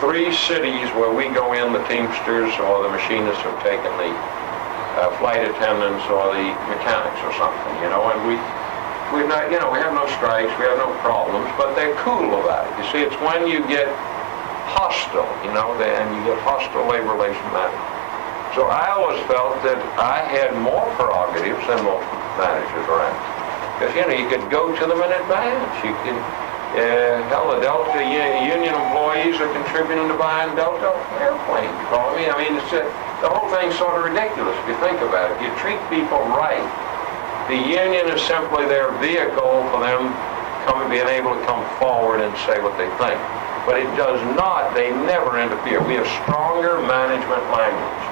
3 cities where we go in, the Teamsters or the machinists have taken the flight attendants or the mechanics or something, and we're not, we have no strikes, we have no problems, but they're cool about it. You see, it's when you get hostile, and you get hostile labor relation management. So I always felt that I had more prerogatives than most managers around. Because, you could go to them in advance. You can, hell, the Delta union employees are contributing to buying Delta airplanes. You follow me? I mean, the whole thing's sort of ridiculous if you think about it. If you treat people right, the union is simply their vehicle for them being able to come forward and say what they think. But it does not, they never interfere. We have stronger management language.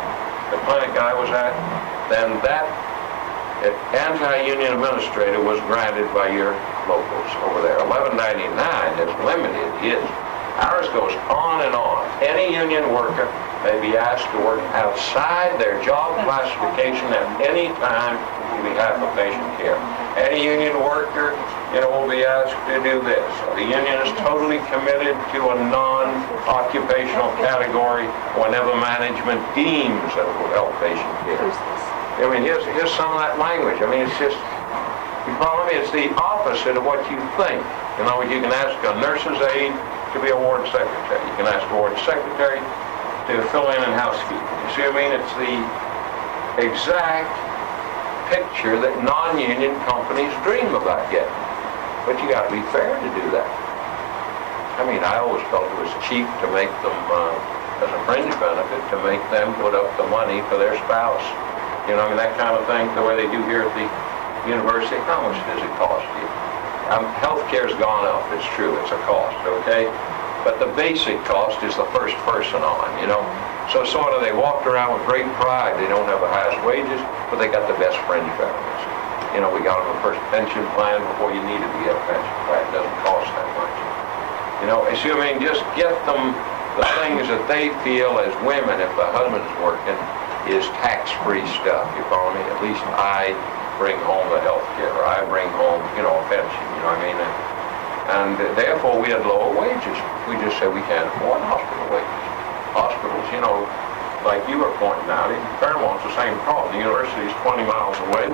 The clinic I was at, then that anti-union administrator was granted by your locals over there. 1199 is limited. Ours goes on and on. Any union worker may be asked to work outside their job classification at any time on behalf of patient care. Any union worker, will be asked to do this. The union is totally committed to a non-occupational category whenever management deems that it will help patient care. I mean, here's some of that language. I mean, it's just, you follow me? It's the opposite of what you think. You can ask a nurse's aide to be a ward secretary. You can ask a ward secretary to fill in housekeeping. You see what I mean? It's the exact picture that non-union companies dream about getting. But you got to be fair to do that. I mean, I always felt it was cheap to make them, as a fringe benefit, to make them put up the money for their spouse. That kind of thing, the way they do here at the university. How much does it cost you? Healthcare's gone up, it's true, it's a cost, okay? But the basic cost is the first person on, So sort of they walked around with great pride. They don't have the highest wages, but they got the best fringe benefits. We got them the first pension plan before you needed to get a pension plan. It doesn't cost that much. You see what I mean? Just get them the things that they feel as women, if the husband's working, is tax-free stuff. You follow me? At least I bring home the health care. I bring home, a pension. You know what I mean? And therefore, we had lower wages. We just said we can't afford hospital wages. Hospitals, like you were pointing out, in Fairmont's the same problem. The university's 20 miles away.